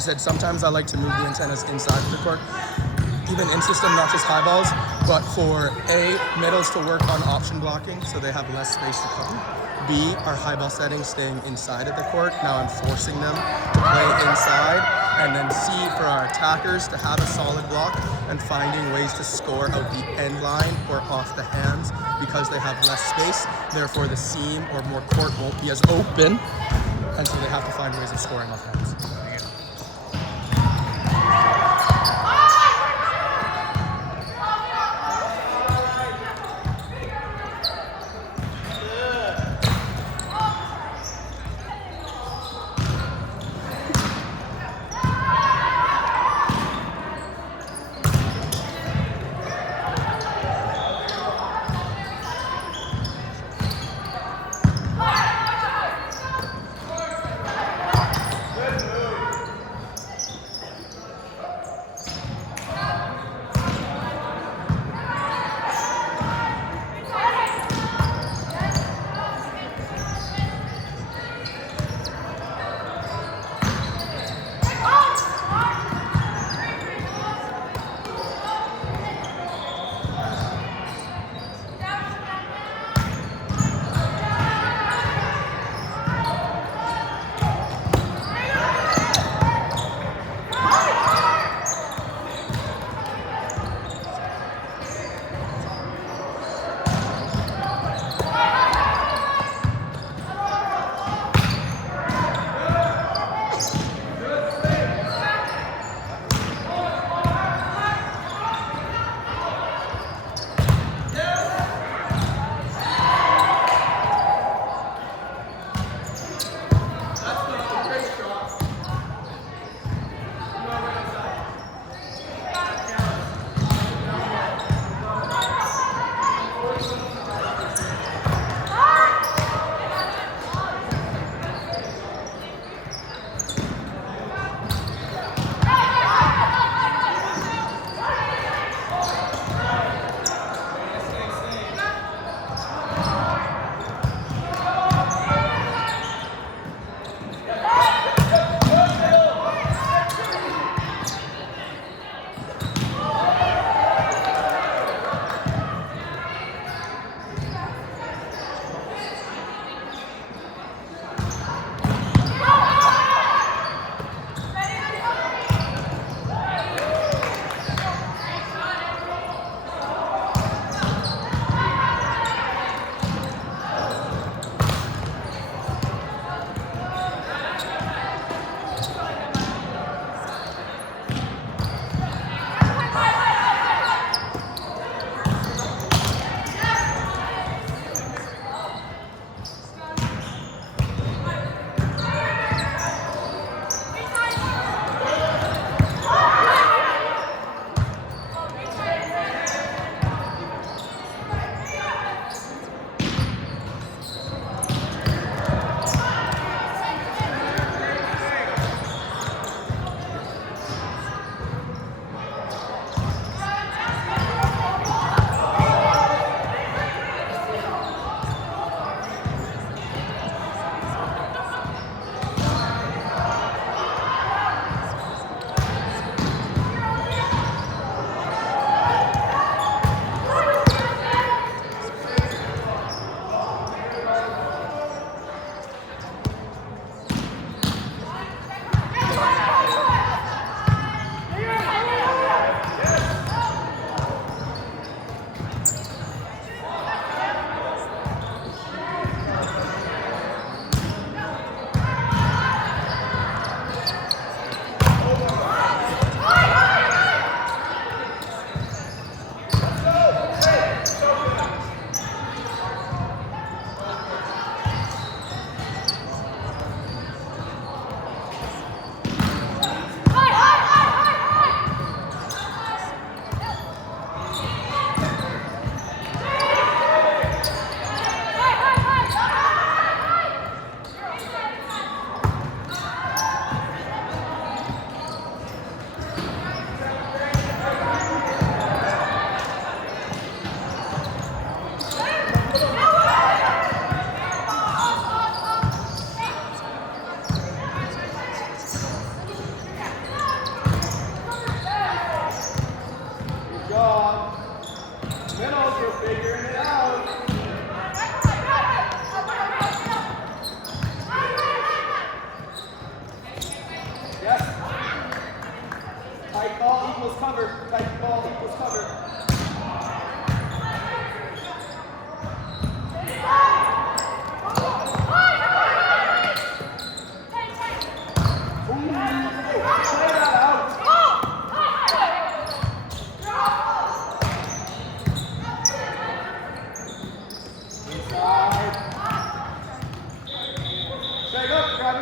said, sometimes I like to move the antennas inside of the court, even in system, not just high balls, but for A, middles to work on option blocking so they have less space to cover. B, our high ball settings staying inside of the court. Now I'm forcing them to play inside. And then C, for our attackers to have a solid block and finding ways to score out the end line or off the hands because they have less space. Therefore, the seam or more court won't be as open. And so they have to find ways of scoring off hands.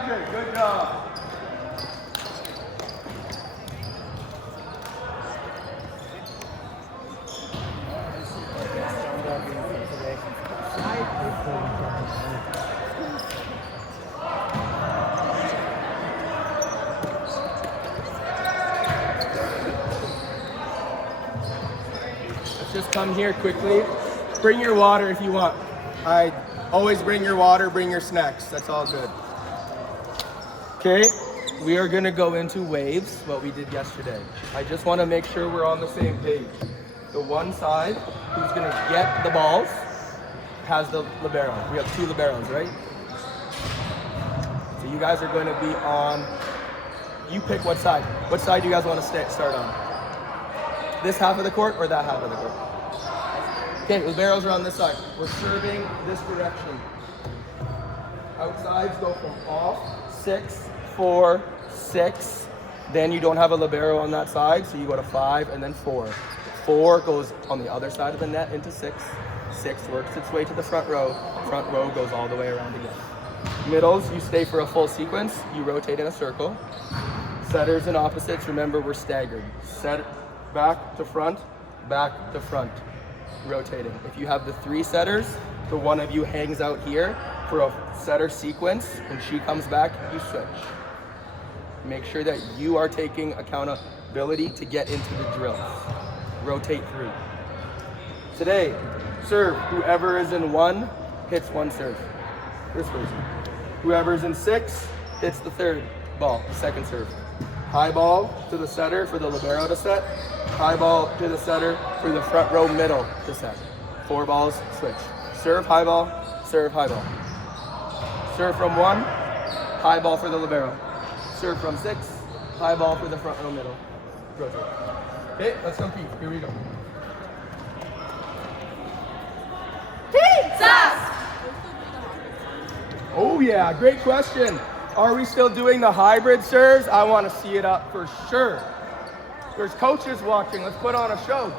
record. Good job. Let's just come here quickly. Bring your water if you want. I always bring your water, bring your snacks. That's all good. Okay, we are gonna go into waves, what we did yesterday. I just wanna make sure we're on the same page. The one side who's gonna get the balls has the libero. We have 2 liberos, right? So you guys are gonna be on, you pick what side. What side do you guys wanna start on? This half of the court or that half of the court? Okay, liberos are on this side. We're serving this direction. Outsides go from off, 6, 4, 6. Then you don't have a libero on that side, so you go to 5 and then 4. 4 goes on the other side of the net into 6. 6 works its way to the front row. Front row goes all the way around again. Middles, you stay for a full sequence. You rotate in a circle. Setters and opposites, remember we're staggered. Set back to front, back to front. Rotating. If you have the 3 setters, the one of you hangs out here for a setter sequence and she comes back, you switch. Make sure that you are taking accountability to get into the drills. Rotate through. Today, serve. Whoever is in 1 hits 1 serve. This person. Whoever is in 6 hits the 3rd ball, the 2nd serve. High ball to the setter for the libero to set. High ball to the setter for the front row middle to set. 4 balls, switch. Serve, high ball, serve, high ball. Serve from 1, high ball for the libero. Serve from 6, high ball for the front row middle. Rotate. Okay, let's compete. Here we go. Sask! Oh yeah, great question. Are we still doing the hybrid serves? I want to see it up for sure. There's coaches watching. Let's put on a show.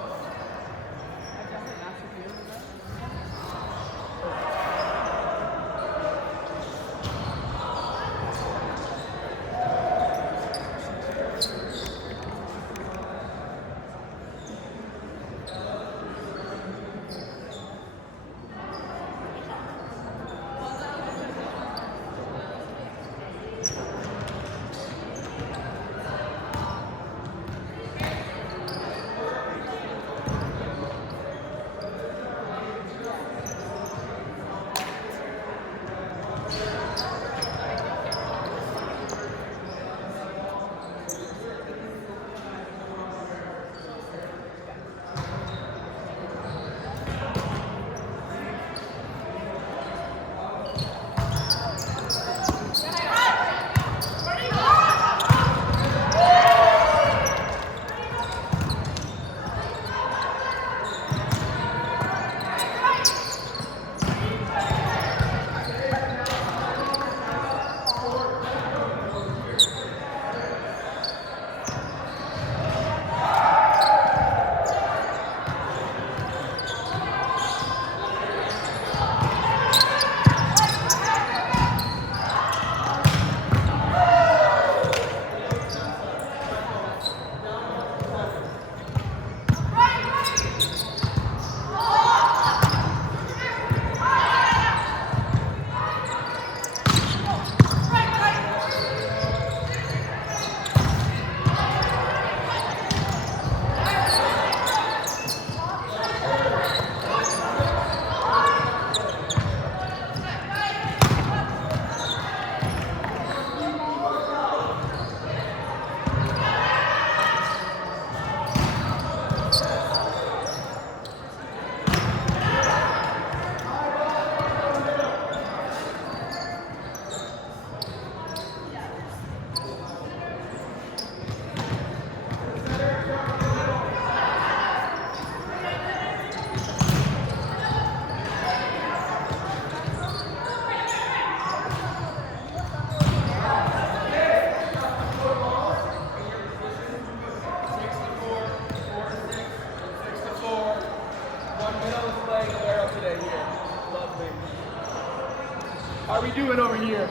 How are we doing over here?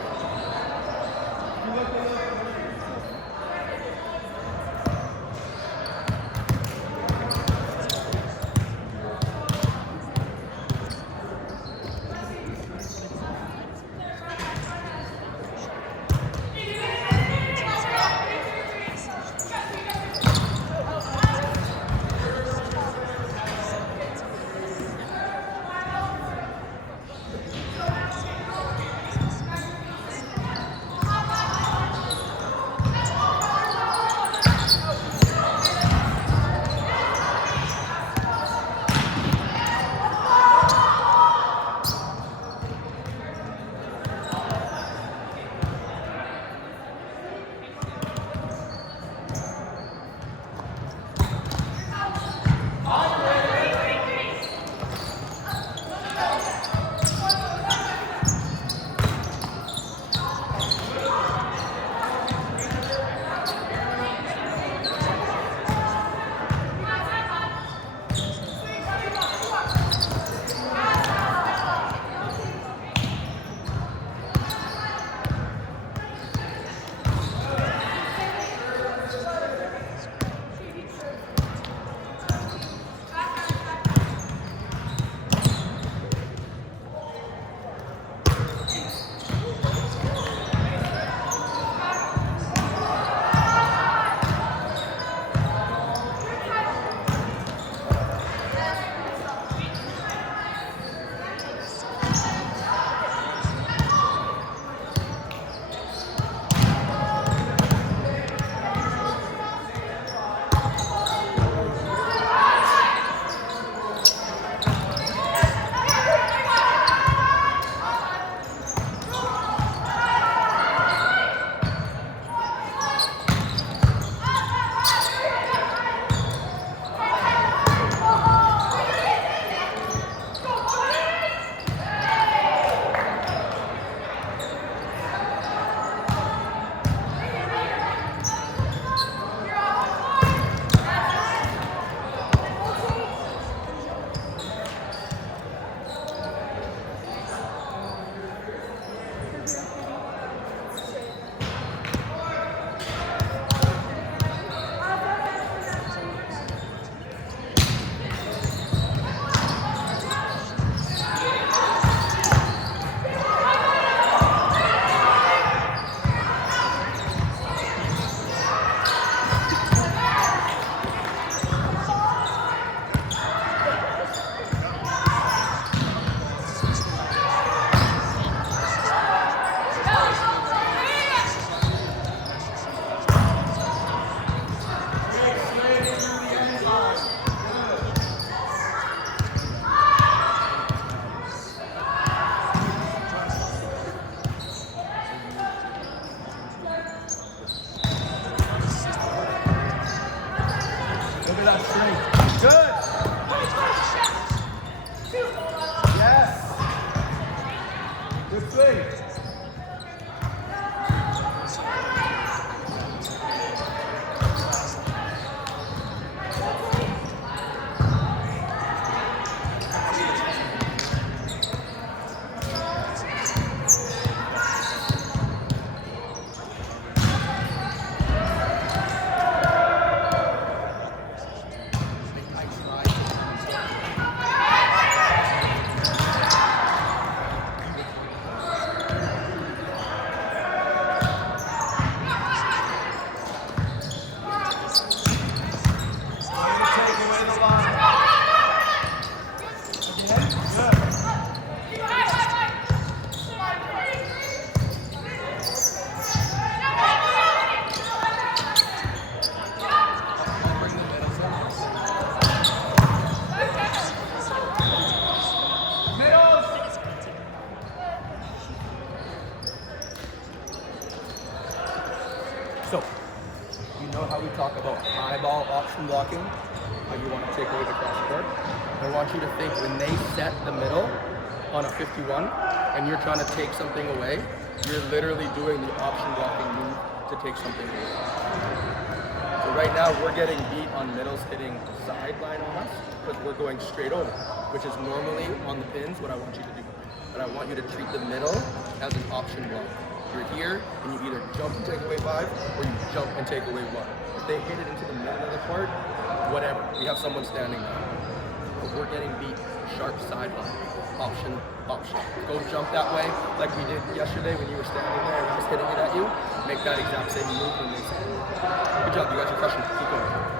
So, you know how we talk about high ball option blocking, how you want to take away the cross court? I want you to think when they set the middle on a 51 and you're trying to take something away, you're literally doing the option blocking move to take something away. So right now we're getting beat on middles hitting sideline on us because we're going straight over, which is normally on the pins what I want you to do. But I want you to treat the middle as an option block. You're here, and you either jump and take away 5, or you jump and take away 1. If they hit it into the middle of the court, whatever. We have someone standing there. But we're getting beat sharp sideline. Option. Go jump that way like we did yesterday when you were standing there and I was hitting it at you. Make that exact same move when they say, good job, you guys are crushing it. Keep going.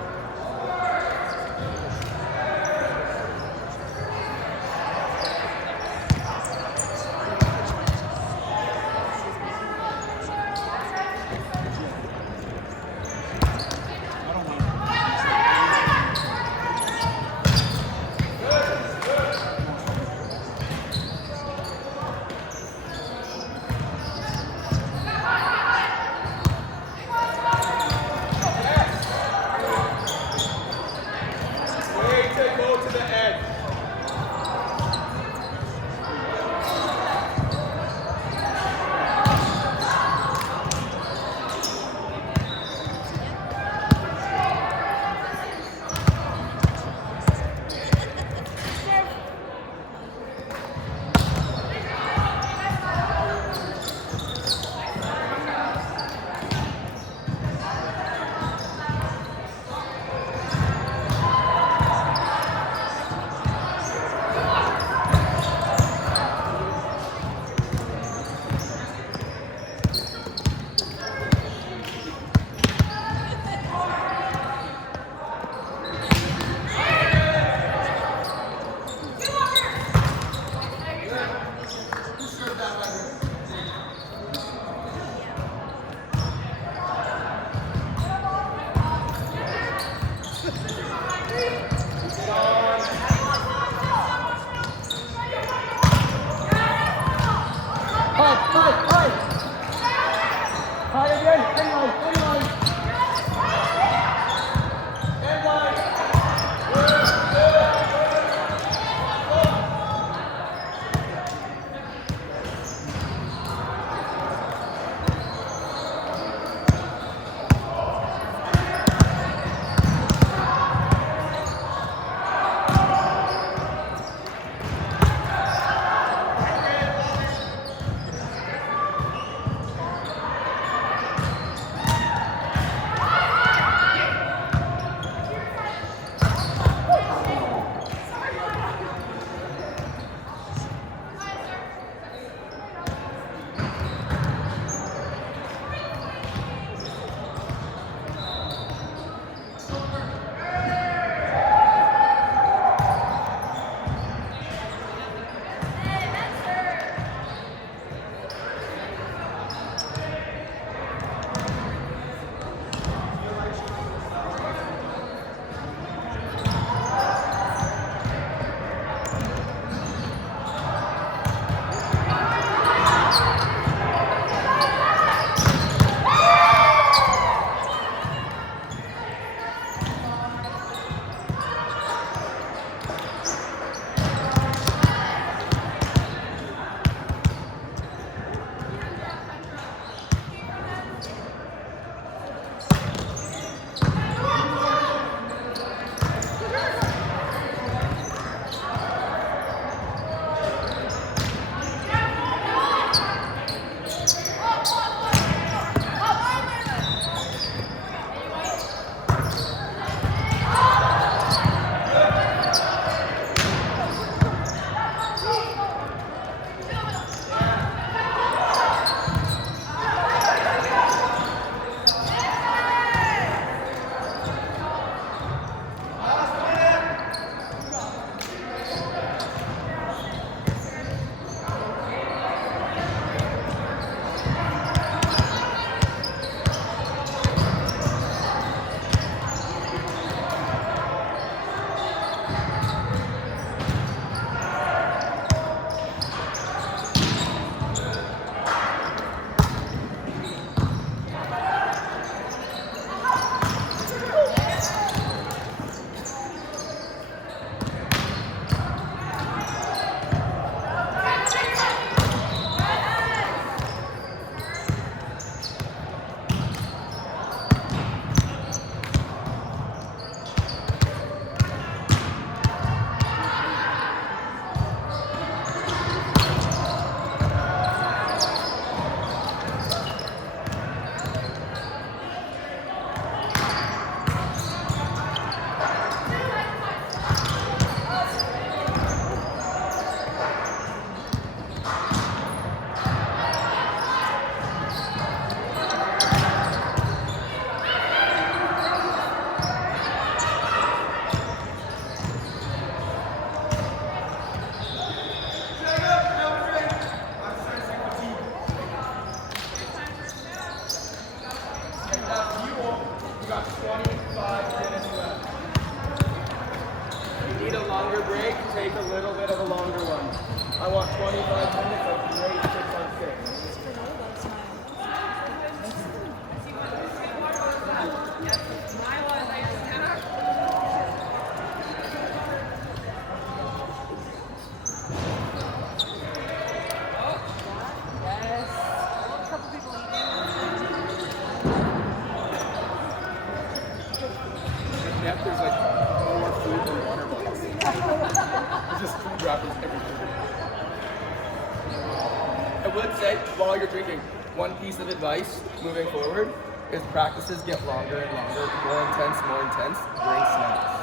would say while you're drinking, one piece of advice moving forward is practices get longer and longer, more intense, bring snacks.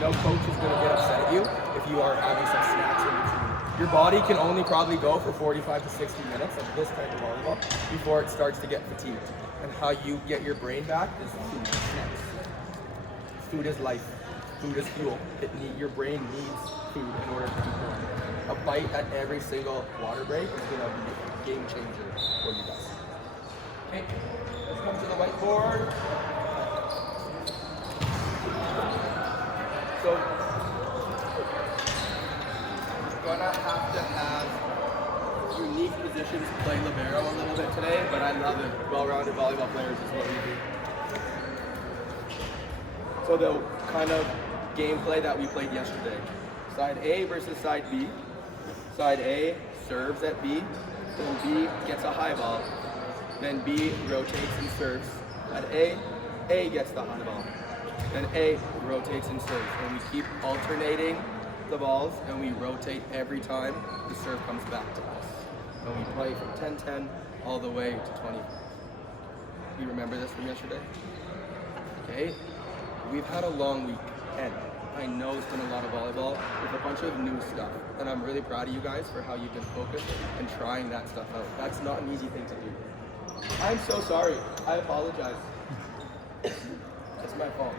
No coach is going to get upset at you if you are having some snacks in between. Your body can only probably go for 45 to 60 minutes of this type of volleyball before it starts to get fatigued. And how you get your brain back is food, snacks. Food is life. Food is fuel. Your brain needs food in order to keep going. A bite at every single water break is going to be a game changer for you guys. Okay, let's come to the whiteboard. So, we're gonna have to have unique positions to play libero a little bit today, but I love it. Well-rounded volleyball players is what we do. So the kind of gameplay that we played yesterday. Side A versus side B. Side A serves at B, then B gets a high ball. Then B rotates and serves. At A gets the high ball. Then A rotates and serves. And we keep alternating the balls and we rotate every time the serve comes back to us. And we play from 10-10 all the way to 25. You remember this from yesterday? Okay. We've had a long week and I know it's been a lot of volleyball with a bunch of new stuff. And I'm really proud of you guys for how you've been focused and trying that stuff out. That's not an easy thing to do. I'm so sorry. I apologize. It's my fault.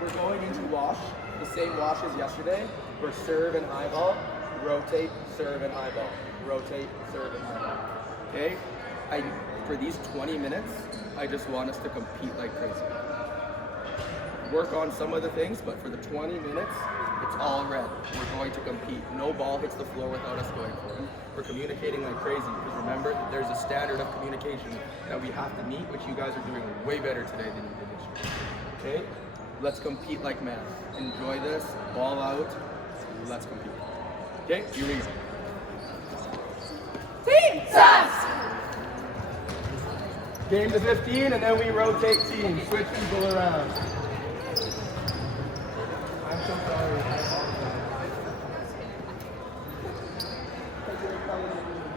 We're going into wash, the same wash as yesterday. We're serve and high ball, rotate, serve and high ball. Rotate, serve and high ball. Okay? For these 20 minutes, I just want us to compete like crazy. Work on some of the things, but for the 20 minutes, it's all red. We're going to compete. No ball hits the floor without us going for it. We're communicating like crazy because remember, there's a standard of communication that we have to meet, which you guys are doing way better today than you did yesterday. Okay? Let's compete like men. Enjoy this. Ball out. Let's compete. Okay? Here we go. Team Sask! Game to 15, and then we rotate teams. Switch people around. I'm so sorry. I apologize.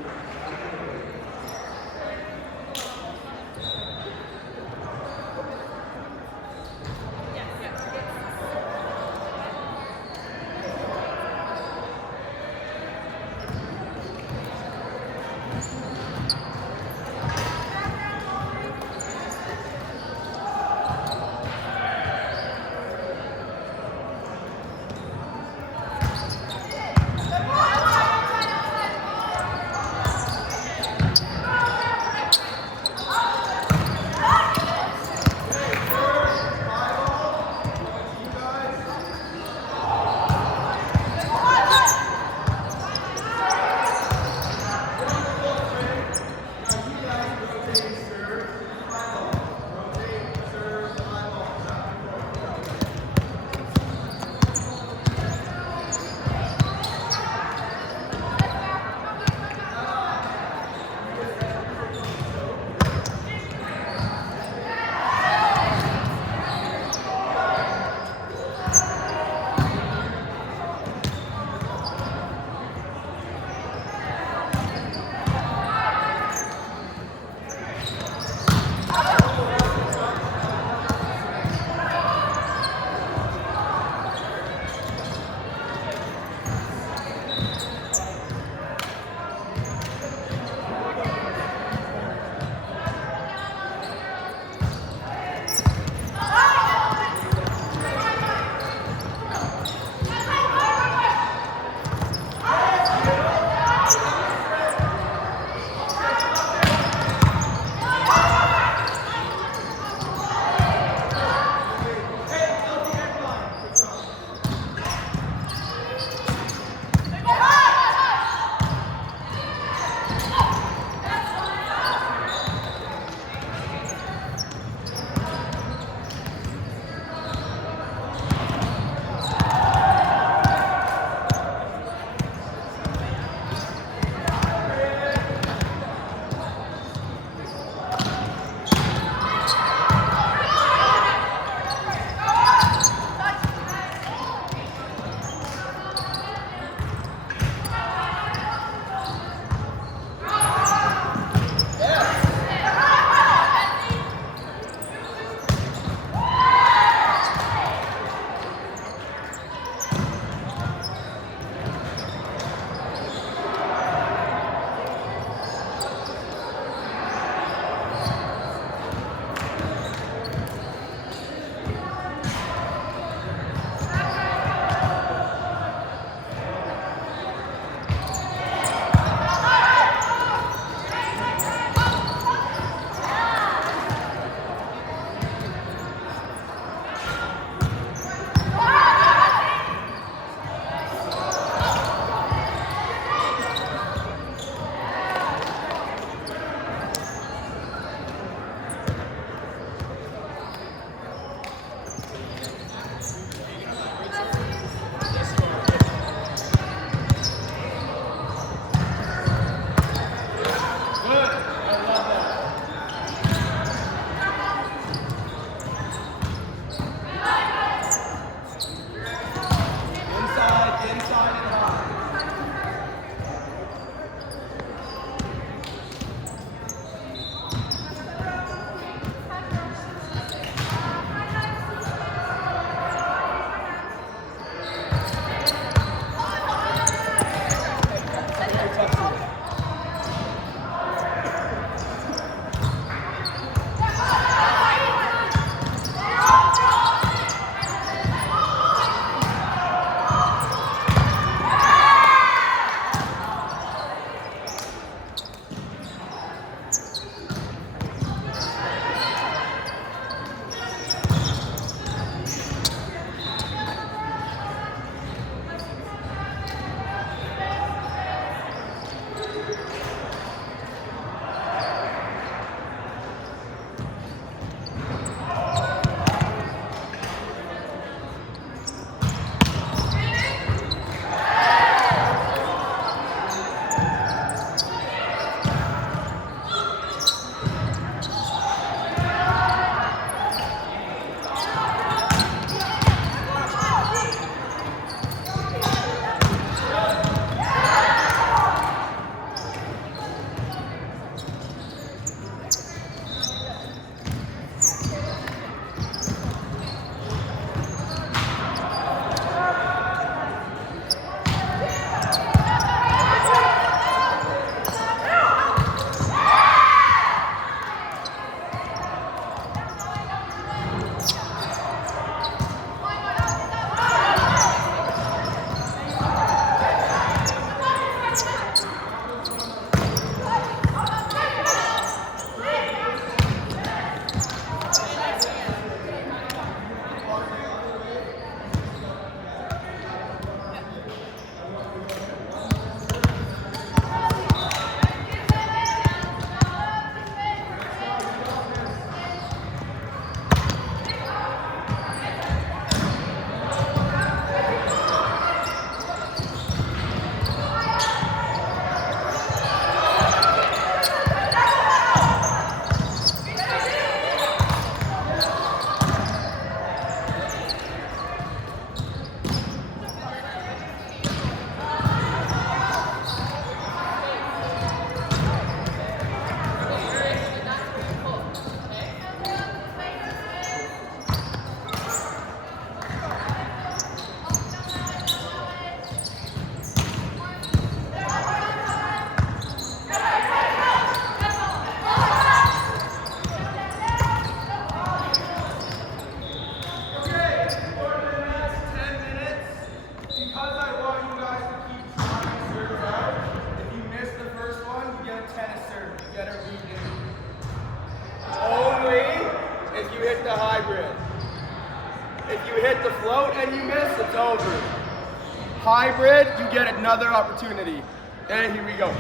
hit the float and you miss, it's over. Hybrid, you get another opportunity. And here we go.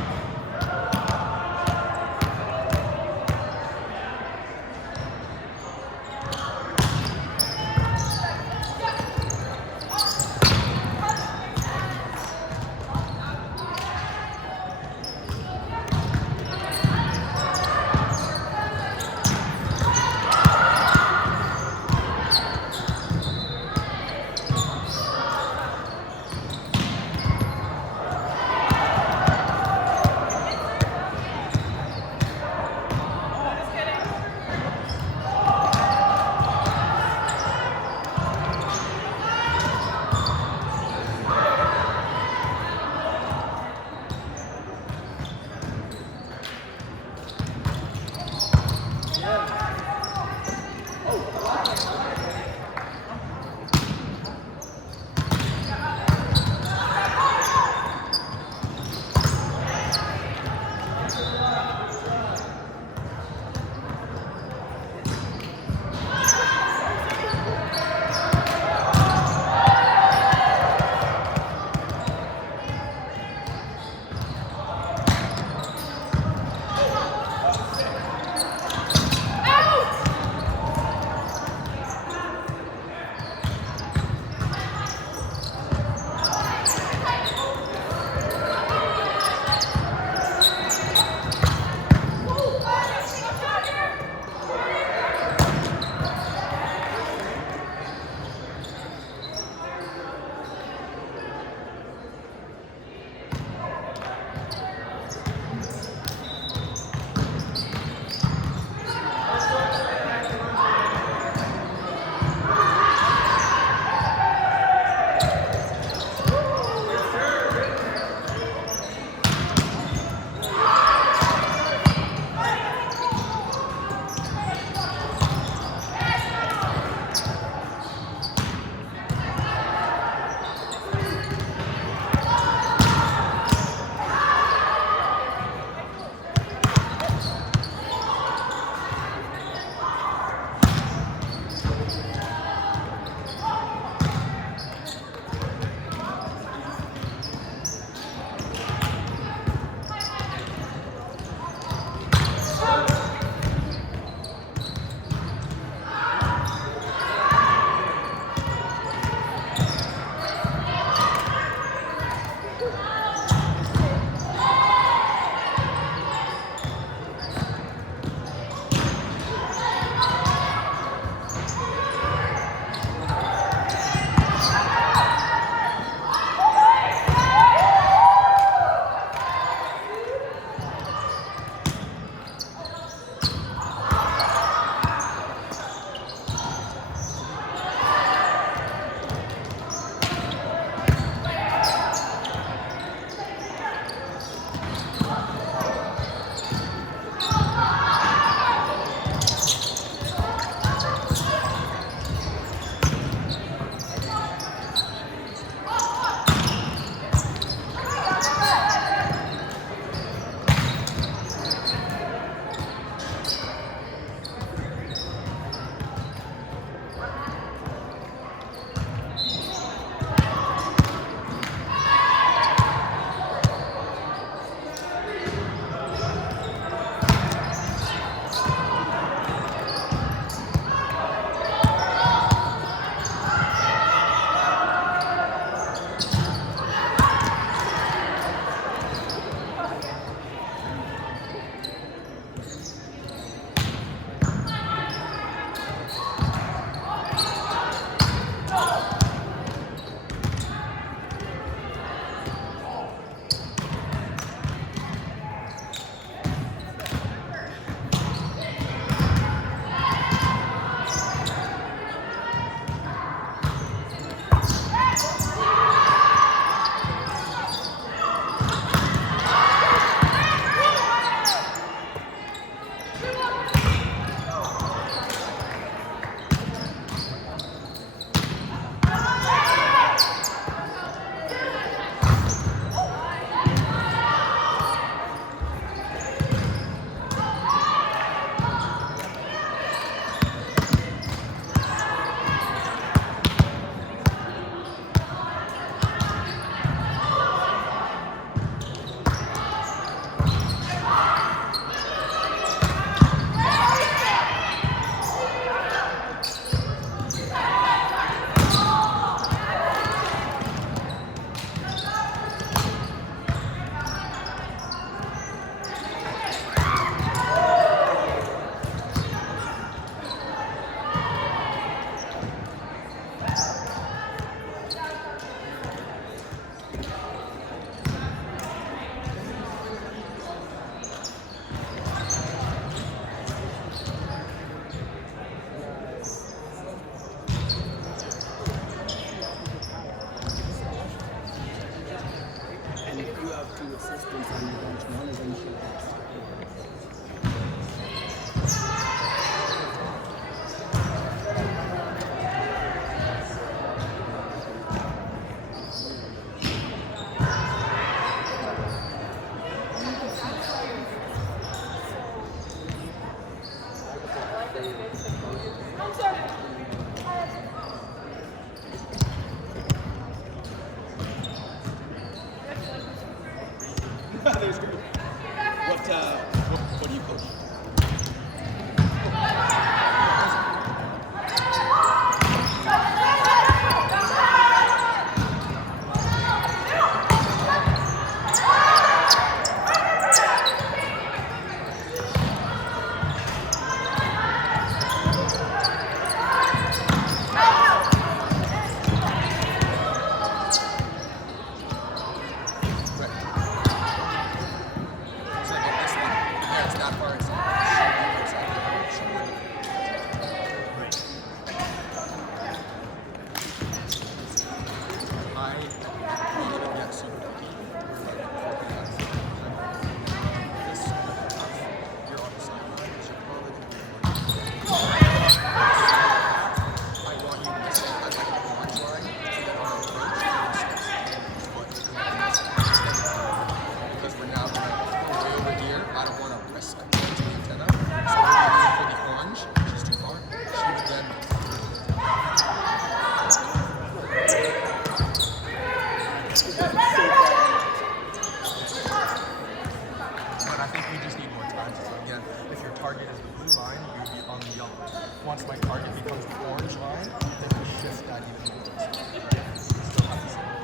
What do you coach? Once my target becomes the orange line, then we shift that even more. Still have the same.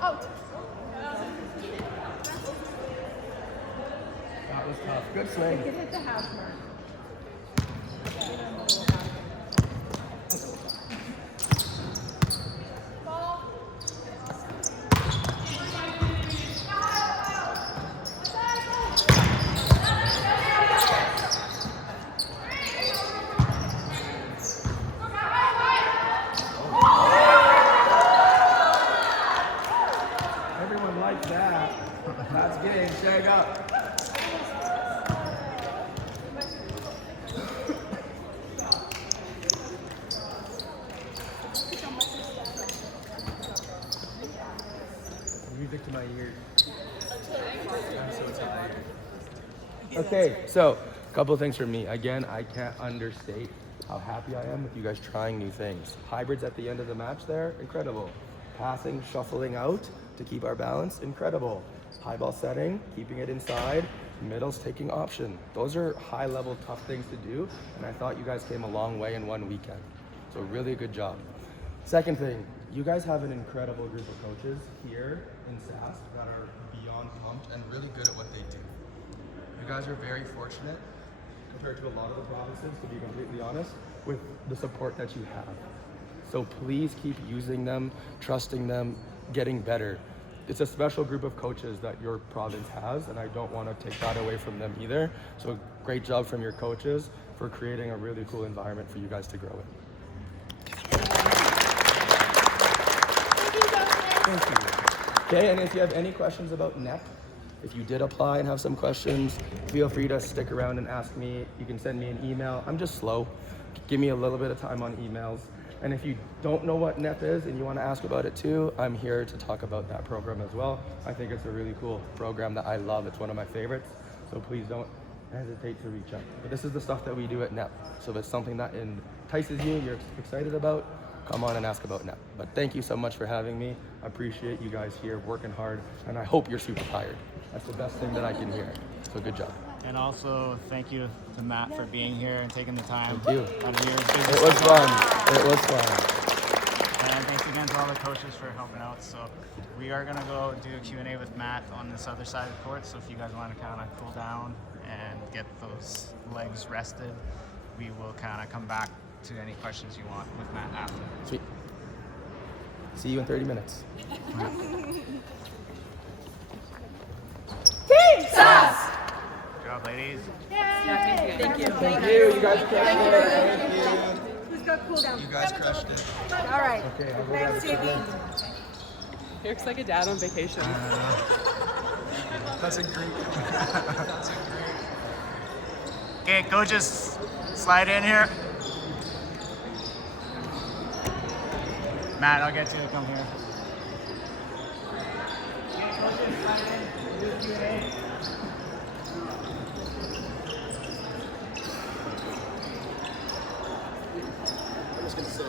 Out. That was tough. Good swing. It hit the half mark. Everyone likes that. That's game. Shag up. Music to my ears. I'm so tired. Okay, so a couple of things for me. Again, I can't understate how happy I am with you guys trying new things. Hybrids at the end of the match there, incredible. Passing, shuffling out to keep our balance, incredible. High ball setting, keeping it inside, middles taking option. Those are high level tough things to do, and I thought you guys came a long way in one weekend. So really good job. Second thing, you guys have an incredible group of coaches here in Sask that are beyond pumped and really good at what they do. You guys are very fortunate compared to a lot of the provinces, to be completely honest, with the support that you have. So please keep using them, trusting them, getting better. It's a special group of coaches that your province has, and I don't want to take that away from them either. So great job from your coaches for creating a really cool environment for you guys to grow in. Thank you. Okay, and if you have any questions about NEP, if you did apply and have some questions, feel free to stick around and ask me. You can send me an email. I'm just slow. Give me a little bit of time on emails. And if you don't know what NEP is and you want to ask about it too, I'm here to talk about that program as well. I think it's a really cool program that I love. It's one of my favorites. So please don't hesitate to reach out. But this is the stuff that we do at NEP. So if it's something that entices you, you're excited about, come on and ask about NEP. But thank you so much for having me. I appreciate you guys here working hard, and I hope you're super tired. That's the best thing that I can hear. So good job. And also, thank you to Matt for being here and taking the time. Thank you. Out of your busy It was schedule. fun. It was fun. And thanks again to all the coaches for helping out. So we are gonna go do a Q&A with Matt on this other side of the court. So if you guys want to kind of cool down and get those legs rested, we will kind of come back to any questions you want with Matt after. Sweet. See you in 30 minutes. Team Sask! Good job, ladies. Thank you. Thank you. You guys crushed it. Thank you. Who's got cool down? You guys crushed it. All right. Okay, I'll go Thanks, grab a JB. He looks like a dad on vacation. That's a great. That's a great. Okay, coaches, slide in here. Matt, I'll get you to come here. Okay, coaches, slide in. Do a Q&A. I'm just gonna sit.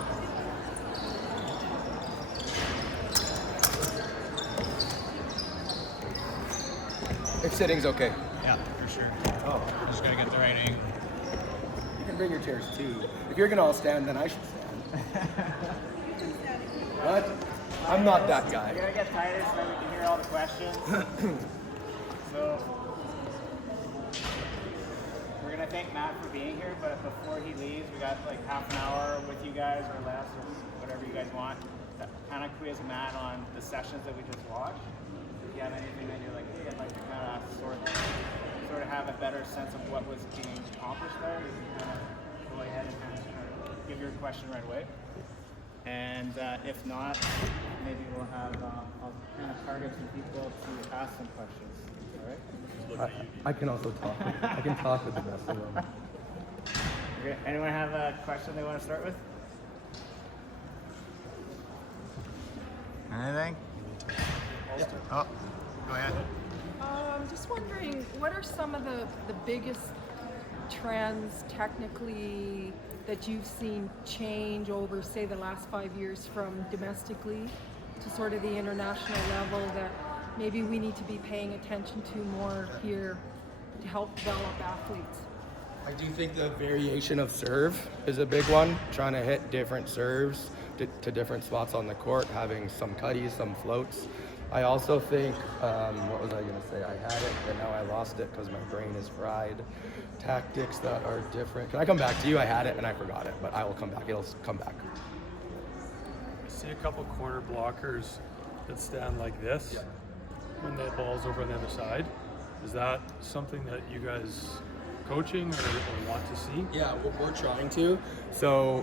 If sitting's okay. Yeah, for sure. Oh, I'm just gonna get the right angle. you can bring your chairs too. If you're gonna all stand, then I should stand. What? I'm not that guy. We're gonna get tighter so that we can hear all the questions. So we're gonna thank Matt for being here, but before he leaves, we got like half an hour with you guys or less or whatever you guys want. That kind of quiz Matt on the sessions that we just watched. If you have anything that you're like, hey, I'd like to kind of sort of have a better sense of what was being accomplished there, you can kind of go ahead and kind of give your question right away. And if not, maybe we'll have, I'll kind of target some people to ask some questions, all right? I can also talk. I can talk with the best of them. Okay. Anyone have a question they want to start with? Anything? Oh, go ahead. Just wondering, what are some of the biggest trends technically that you've seen change over, say, the last 5 years from domestically to sort of the international level that maybe we need to be paying attention to more here to help develop athletes? I do think the variation of serve is a big one, trying to hit different serves to different spots on the court, having some cutties, some floats. I also think, what was I going to say? I had it, and now I lost it because my brain is fried. Tactics that are different. Can I come back to you? I had it and I forgot it, but I will come back. It'll come back. I see a couple corner blockers that stand like this when the ball's over on the other side. Is that something that you guys coaching or want to see? Yeah, we're trying to. So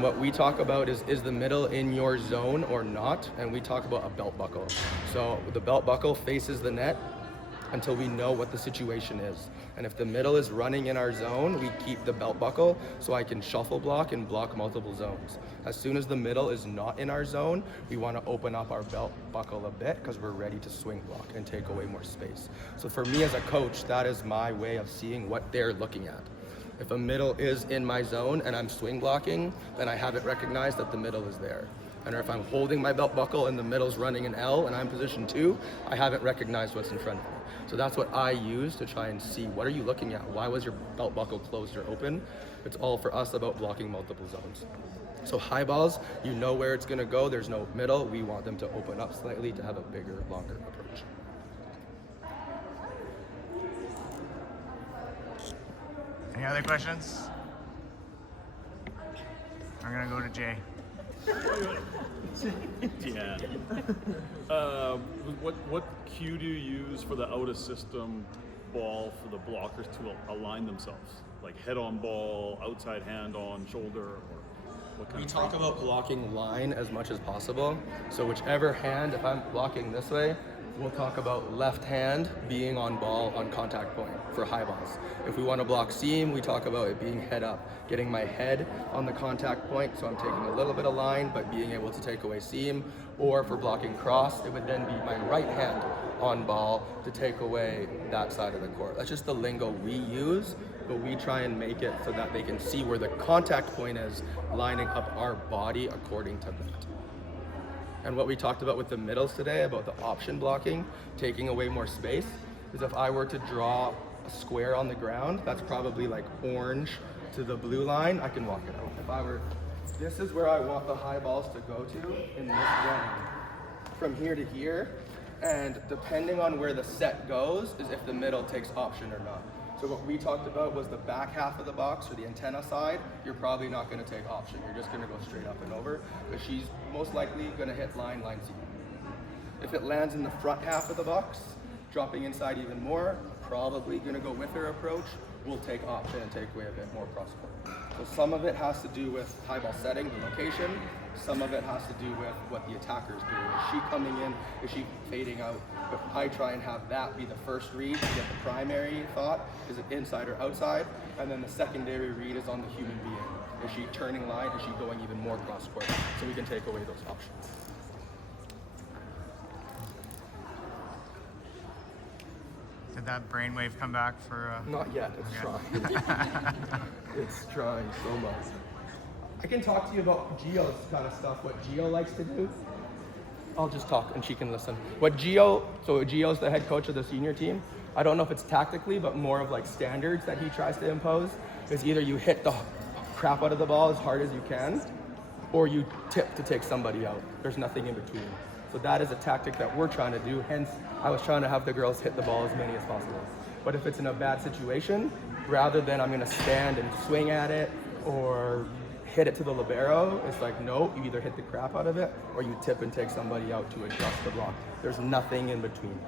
what we talk about is the middle in your zone or not, and we talk about a belt buckle. So the belt buckle faces the net until we know what the situation is. And if the middle is running in our zone, we keep the belt buckle so I can shuffle block and block multiple zones. As soon as the middle is not in our zone, we want to open up our belt buckle a bit because we're ready to swing block and take away more space. So for me as a coach, that is my way of seeing what they're looking at. If a middle is in my zone and I'm swing blocking, then I haven't recognized that the middle is there. And if I'm holding my belt buckle and the middle's running an L and I'm position 2, I haven't recognized what's in front of me. So that's what I use to try and see, what are you looking at? Why was your belt buckle closed or open? It's all for us about blocking multiple zones. So high balls, you know where it's gonna go. There's no middle. We want them to open up slightly to have a bigger, longer approach. Any other questions? I'm gonna go to Jay. Yeah. What cue do you use for the out of system ball for the blockers to align themselves? Like head on ball, outside hand on shoulder, or what kind We of talk about blocking line as much as possible. So whichever hand, if I'm blocking this way, we'll talk about left hand being on ball on contact point for high balls. If we want to block seam, we talk about it being head up, getting my head on the contact point, so I'm taking a little bit of line, but being able to take away seam. Or for blocking cross, it would then be my right hand on ball to take away that side of the court. That's just the lingo we use, but we try and make it so that they can see where the contact point is, lining up our body according to that. And what we talked about with the middles today, about the option blocking, taking away more space, is if I were to draw a square on the ground, that's probably like orange to the blue line, I can walk it out. If I were, this is where I want the high balls to go to in this zone, from here to here, and depending on where the set goes, is if the middle takes option or not. So what we talked about was the back half of the box or the antenna side, you're probably not going to take option. You're just going to go straight up and over, but she's most likely going to hit line seam. If it lands in the front half of the box, dropping inside even more, probably going to go with her approach, we'll take option and take away a bit more cross court. So some of it has to do with high ball setting, the location. Some of it has to do with what the attacker's doing. Is she coming in? Is she fading out? But I try and have that be the first read to get the primary thought. Is it inside or outside? And then the secondary read is on the human being. Is she turning line? Is she going even more cross court? So we can take away those options. Did that brainwave come back for? Not yet. It's trying. It's trying so much. I can talk to you about Gio's kind of stuff, what Gio likes to do. I'll just talk and she can listen. So Gio's the head coach of the senior team. I don't know if it's tactically, but more of like standards that he tries to impose is either you hit the crap out of the ball as hard as you can, or you tip to take somebody out. There's nothing in between. So that is a tactic that we're trying to do. Hence, I was trying to have the girls hit the ball as many as possible. But if it's in a bad situation, rather than I'm gonna stand and swing at it or hit it to the libero, it's like, no, you either hit the crap out of it or you tip and take somebody out to adjust the block. There's nothing in between.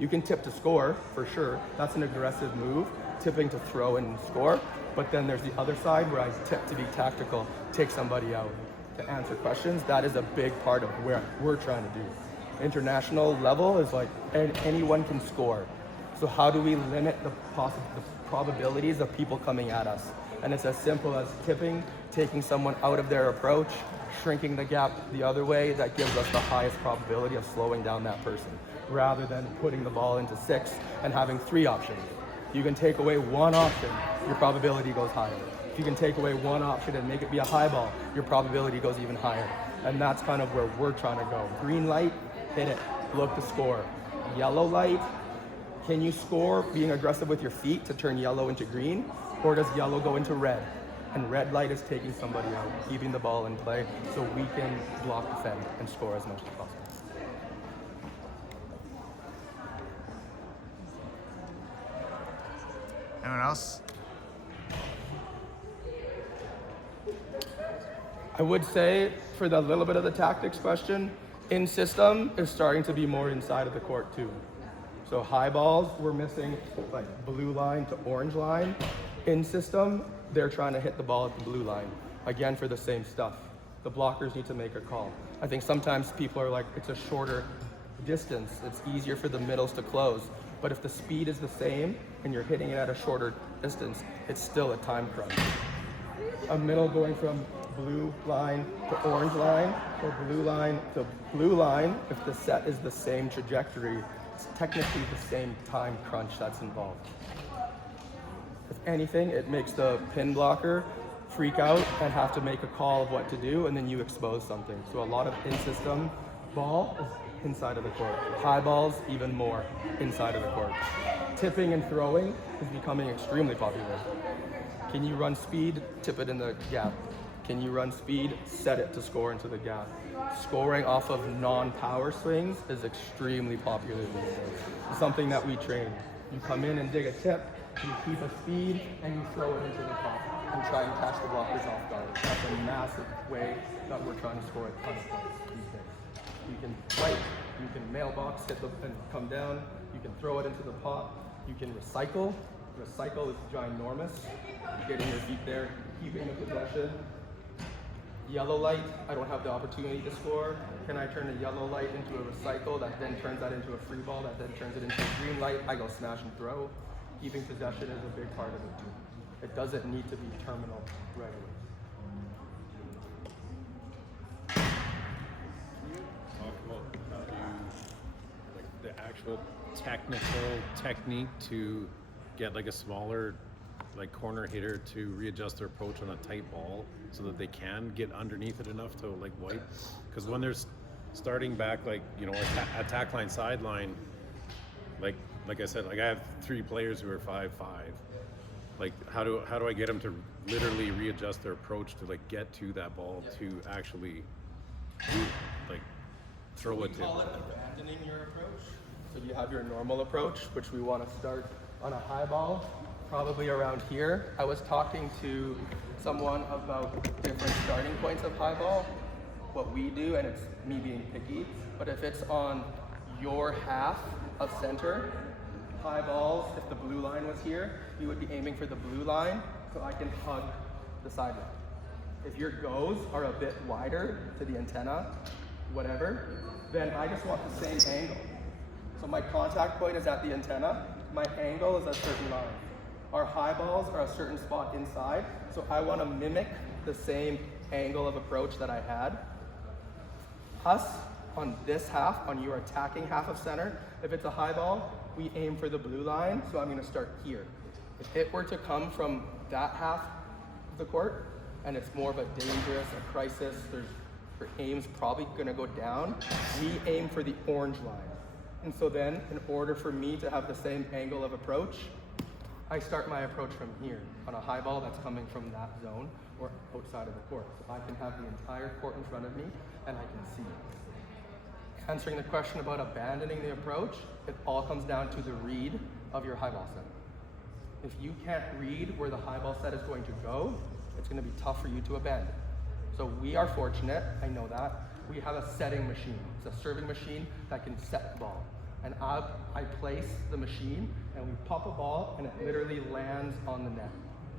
You can tip to score, for sure. That's an aggressive move, tipping to throw and score. But then there's the other side where I tip to be tactical, take somebody out to answer questions. That is a big part of where we're trying to do. International level is like anyone can score. So how do we limit the probabilities of people coming at us? And it's as simple as tipping, taking someone out of their approach, shrinking the gap the other way. That gives us the highest probability of slowing down that person, rather than putting the ball into 6 and having 3 options. You can take away one option, your probability goes higher. If you can take away one option and make it be a high ball, your probability goes even higher. And that's kind of where we're trying to go. Green light, hit it, look to score. Yellow light, can you score being aggressive with your feet to turn yellow into green? or does yellow go into red? And red light is taking somebody out, keeping the ball in play, so we can block, defend, and score as much as possible. Anyone else? I would say, for the little bit of the tactics question, in system is starting to be more inside of the court too. So high balls, we're missing like blue line to orange line. In system, they're trying to hit the ball at the blue line. Again, for the same stuff. The blockers need to make a call. I think sometimes people are like, it's a shorter distance. It's easier for the middles to close. But if the speed is the same and you're hitting it at a shorter distance, it's still a time crunch. A middle going from blue line to orange line or blue line to blue line, if the set is the same trajectory, it's technically the same time crunch that's involved. If anything, it makes the pin blocker freak out and have to make a call of what to do, and then you expose something. So a lot of in-system ball is inside of the court. High balls, even more inside of the court. Tipping and throwing is becoming extremely popular. Can you run speed? Tip it in the gap. Can you run speed? Set it to score into the gap. Scoring off of non-power swings is extremely popular these days. It's something that we train. You come in and dig a tip, you keep a speed, and you throw it into the top and try and catch the blockers off guard. That's a massive way that we're trying to score a ton of points these days. You can fight, you can mailbox, hit the and come down, you can throw it into the pot, you can recycle. Recycle is ginormous. Getting your feet there, keeping the possession. Yellow light, I don't have the opportunity to score. Can I turn a yellow light into a recycle that then turns that into a free ball, that then turns it into a green light? I go smash and throw. Keeping possession is a big part of it too. It doesn't need to be terminal right away. Talk about how do you, like the actual technical technique to get like a smaller like corner hitter to readjust their approach on a tight ball so that they can get underneath it enough to like wipe, because when there's starting back like, you know, attack line sideline, like I said, like I have 3 players who are 5'5". Like how do I get them to literally readjust their approach to like get to that ball to actually do, like throw it to? We call it abandoning your approach. So you have your normal approach, which we want to start on a high ball, probably around here. I was talking to someone about different starting points of high ball, what we do, and it's me being picky, but if it's on your half of center, high balls, if the blue line was here, you would be aiming for the blue line so I can hug the sideline. If your goes are a bit wider to the antenna, whatever, then I just want the same angle. So my contact point is at the antenna, my angle is a certain line. Our high balls are a certain spot inside, so I want to mimic the same angle of approach that I had. Us, on this half, on your attacking half of center, if it's a high ball, we aim for the blue line, so I'm going to start here. If it were to come from that half of the court, and it's more of a dangerous, a crisis, your aim's probably going to go down, we aim for the orange line. And so then, in order for me to have the same angle of approach, I start my approach from here, on a high ball that's coming from that zone, or outside of the court. So I can have the entire court in front of me, and I can see it. Answering the question about abandoning the approach, it all comes down to the read of your high ball set. If you can't read where the high ball set is going to go, it's going to be tough for you to abandon. So we are fortunate, I know that, we have a setting machine. It's a serving machine that can set the ball. And I place the machine and we pop a ball and it literally lands on the net.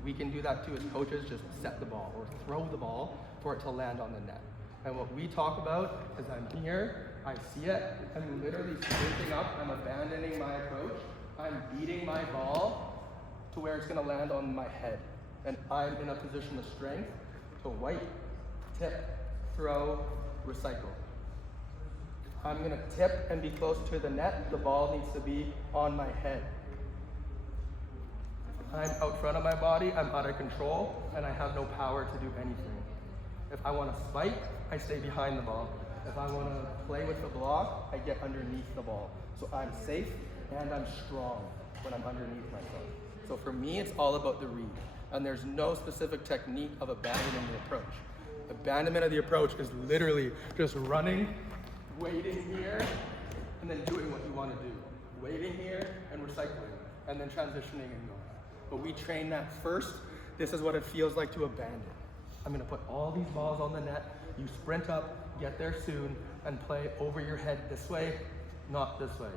We can do that too as coaches, just set the ball or throw the ball for it to land on the net. And what we talk about is I'm here, I see it, I'm literally sprinting up, I'm abandoning my approach, I'm beating my ball to where it's gonna land on my head. And I'm in a position of strength to wipe, tip, throw, recycle. I'm gonna tip and be close to the net, the ball needs to be on my head. I'm out front of my body, I'm out of control, and I have no power to do anything. If I wanna spike, I stay behind the ball. If I wanna play with the block, I get underneath the ball. So I'm safe and I'm strong when I'm underneath myself. So for me, it's all about the read. And there's no specific technique of abandoning the approach. Abandonment of the approach is literally just running, waiting here, and then doing what you want to do. Waiting here and recycling, and then transitioning and going. But we train that first. This is what it feels like to abandon. I'm gonna put all these balls on the net. You sprint up, get there soon, and play over your head this way, not this way.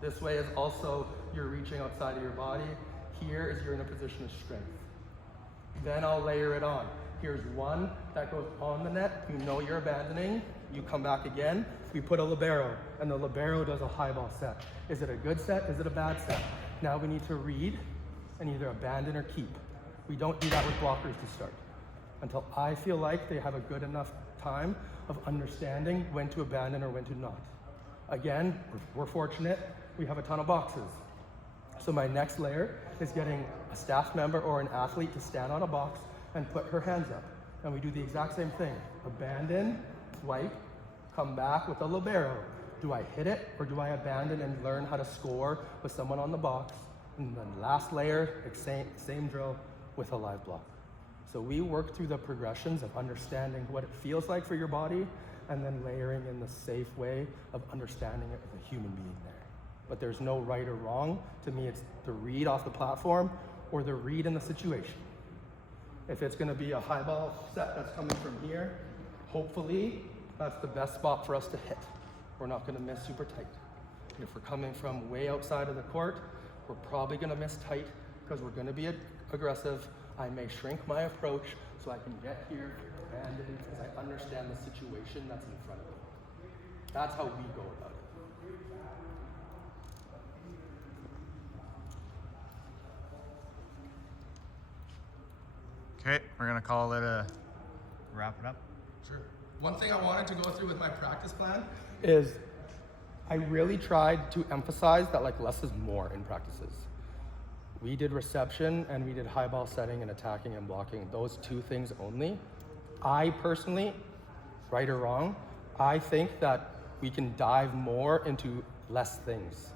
This way is also you're reaching outside of your body. Here is you're in a position of strength. Then I'll layer it on. Here's one that goes on the net. You know you're abandoning. You come back again. We put a libero, and the libero does a high ball set. Is it a good set? Is it a bad set? Now we need to read and either abandon or keep. We don't do that with blockers to start until I feel like they have a good enough time of understanding when to abandon or when to not. Again, we're fortunate. We have a ton of boxes. So my next layer is getting a staff member or an athlete to stand on a box and put her hands up. And we do the exact same thing. Abandon, swipe, come back with a libero. Do I hit it or do I abandon and learn how to score with someone on the box? And then last layer, same drill with a live block. So we work through the progressions of understanding what it feels like for your body and then layering in the safe way of understanding it with a human being there. But there's no right or wrong. To me, it's the read off the platform or the read in the situation. If it's gonna be a high ball set that's coming from here, hopefully that's the best spot for us to hit. We're not gonna miss super tight. If we're coming from way outside of the court, we're probably gonna miss tight because we're gonna be aggressive. I may shrink my approach so I can get here and because I understand the situation that's in front of me. That's how we go about it. Okay, we're gonna call it a wrap it up. Sure. One thing I wanted to go through with my practice plan is I really tried to emphasize that like less is more in practices. We did reception and we did high ball setting and attacking and blocking, those two things only. I personally, right or wrong, I think that we can dive more into less things.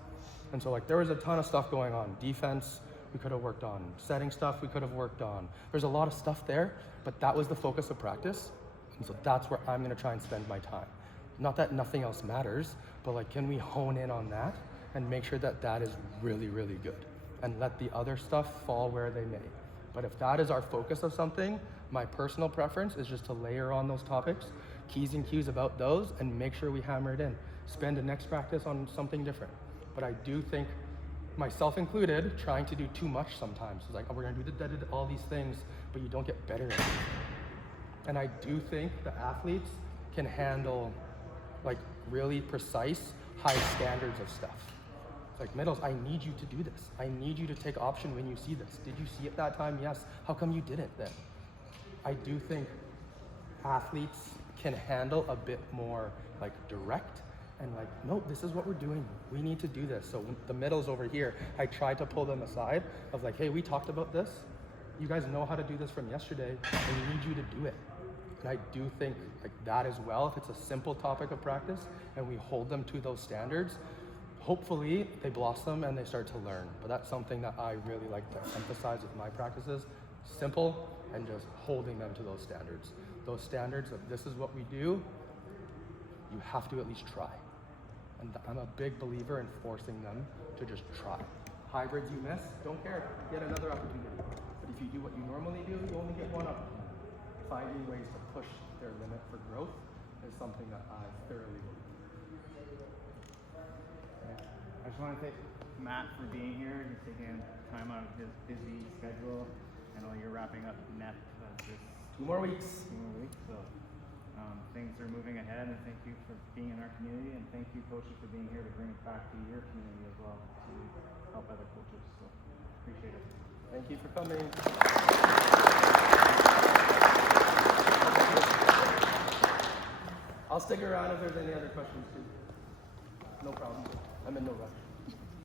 And so like there was a ton of stuff going on. Defense, we could have worked on. Setting stuff, we could have worked on. There's a lot of stuff there, but that was the focus of practice. And so that's where I'm gonna try and spend my time. Not that nothing else matters, but like, can we hone in on that and make sure that that is really, really good and let the other stuff fall where they may. But if that is our focus of something, my personal preference is just to layer on those topics, keys and cues about those, and make sure we hammer it in. Spend the next practice on something different. But I do think, myself included, trying to do too much sometimes. It's like, oh, we're gonna do all these things, but you don't get better at it. And I do think the athletes can handle like really precise, high standards of stuff. Like middles, I need you to do this. I need you to take option when you see this. Did you see it that time? Yes. How come you didn't then? I do think athletes can handle a bit more like direct and like, no, this is what we're doing. We need to do this. So the middles over here, I tried to pull them aside of like, hey, we talked about this. You guys know how to do this from yesterday and we need you to do it. And I do think like that as well, if it's a simple topic of practice and we hold them to those standards, hopefully they blossom and they start to learn. But that's something that I really like to emphasize with my practices. Simple and just holding them to those standards. Those standards of this is what we do, you have to at least try. And I'm a big believer in forcing them to just try. Hybrids you miss, don't care, get another opportunity. But if you do what you normally do, you only get one opportunity. Finding ways to push their limit for growth is something that I thoroughly believe. I just want to thank Matt for being here. He's taking time out of his busy schedule. I know you're wrapping up net just 2 more weeks. 2 more weeks, so things are moving ahead. And thank you for being in our community, and thank you, coaches, for being here to bring it back to your community as well to help other coaches. So appreciate it. Thank you for coming. I'll stick around if there's any other questions too. No problem. I'm in no rush.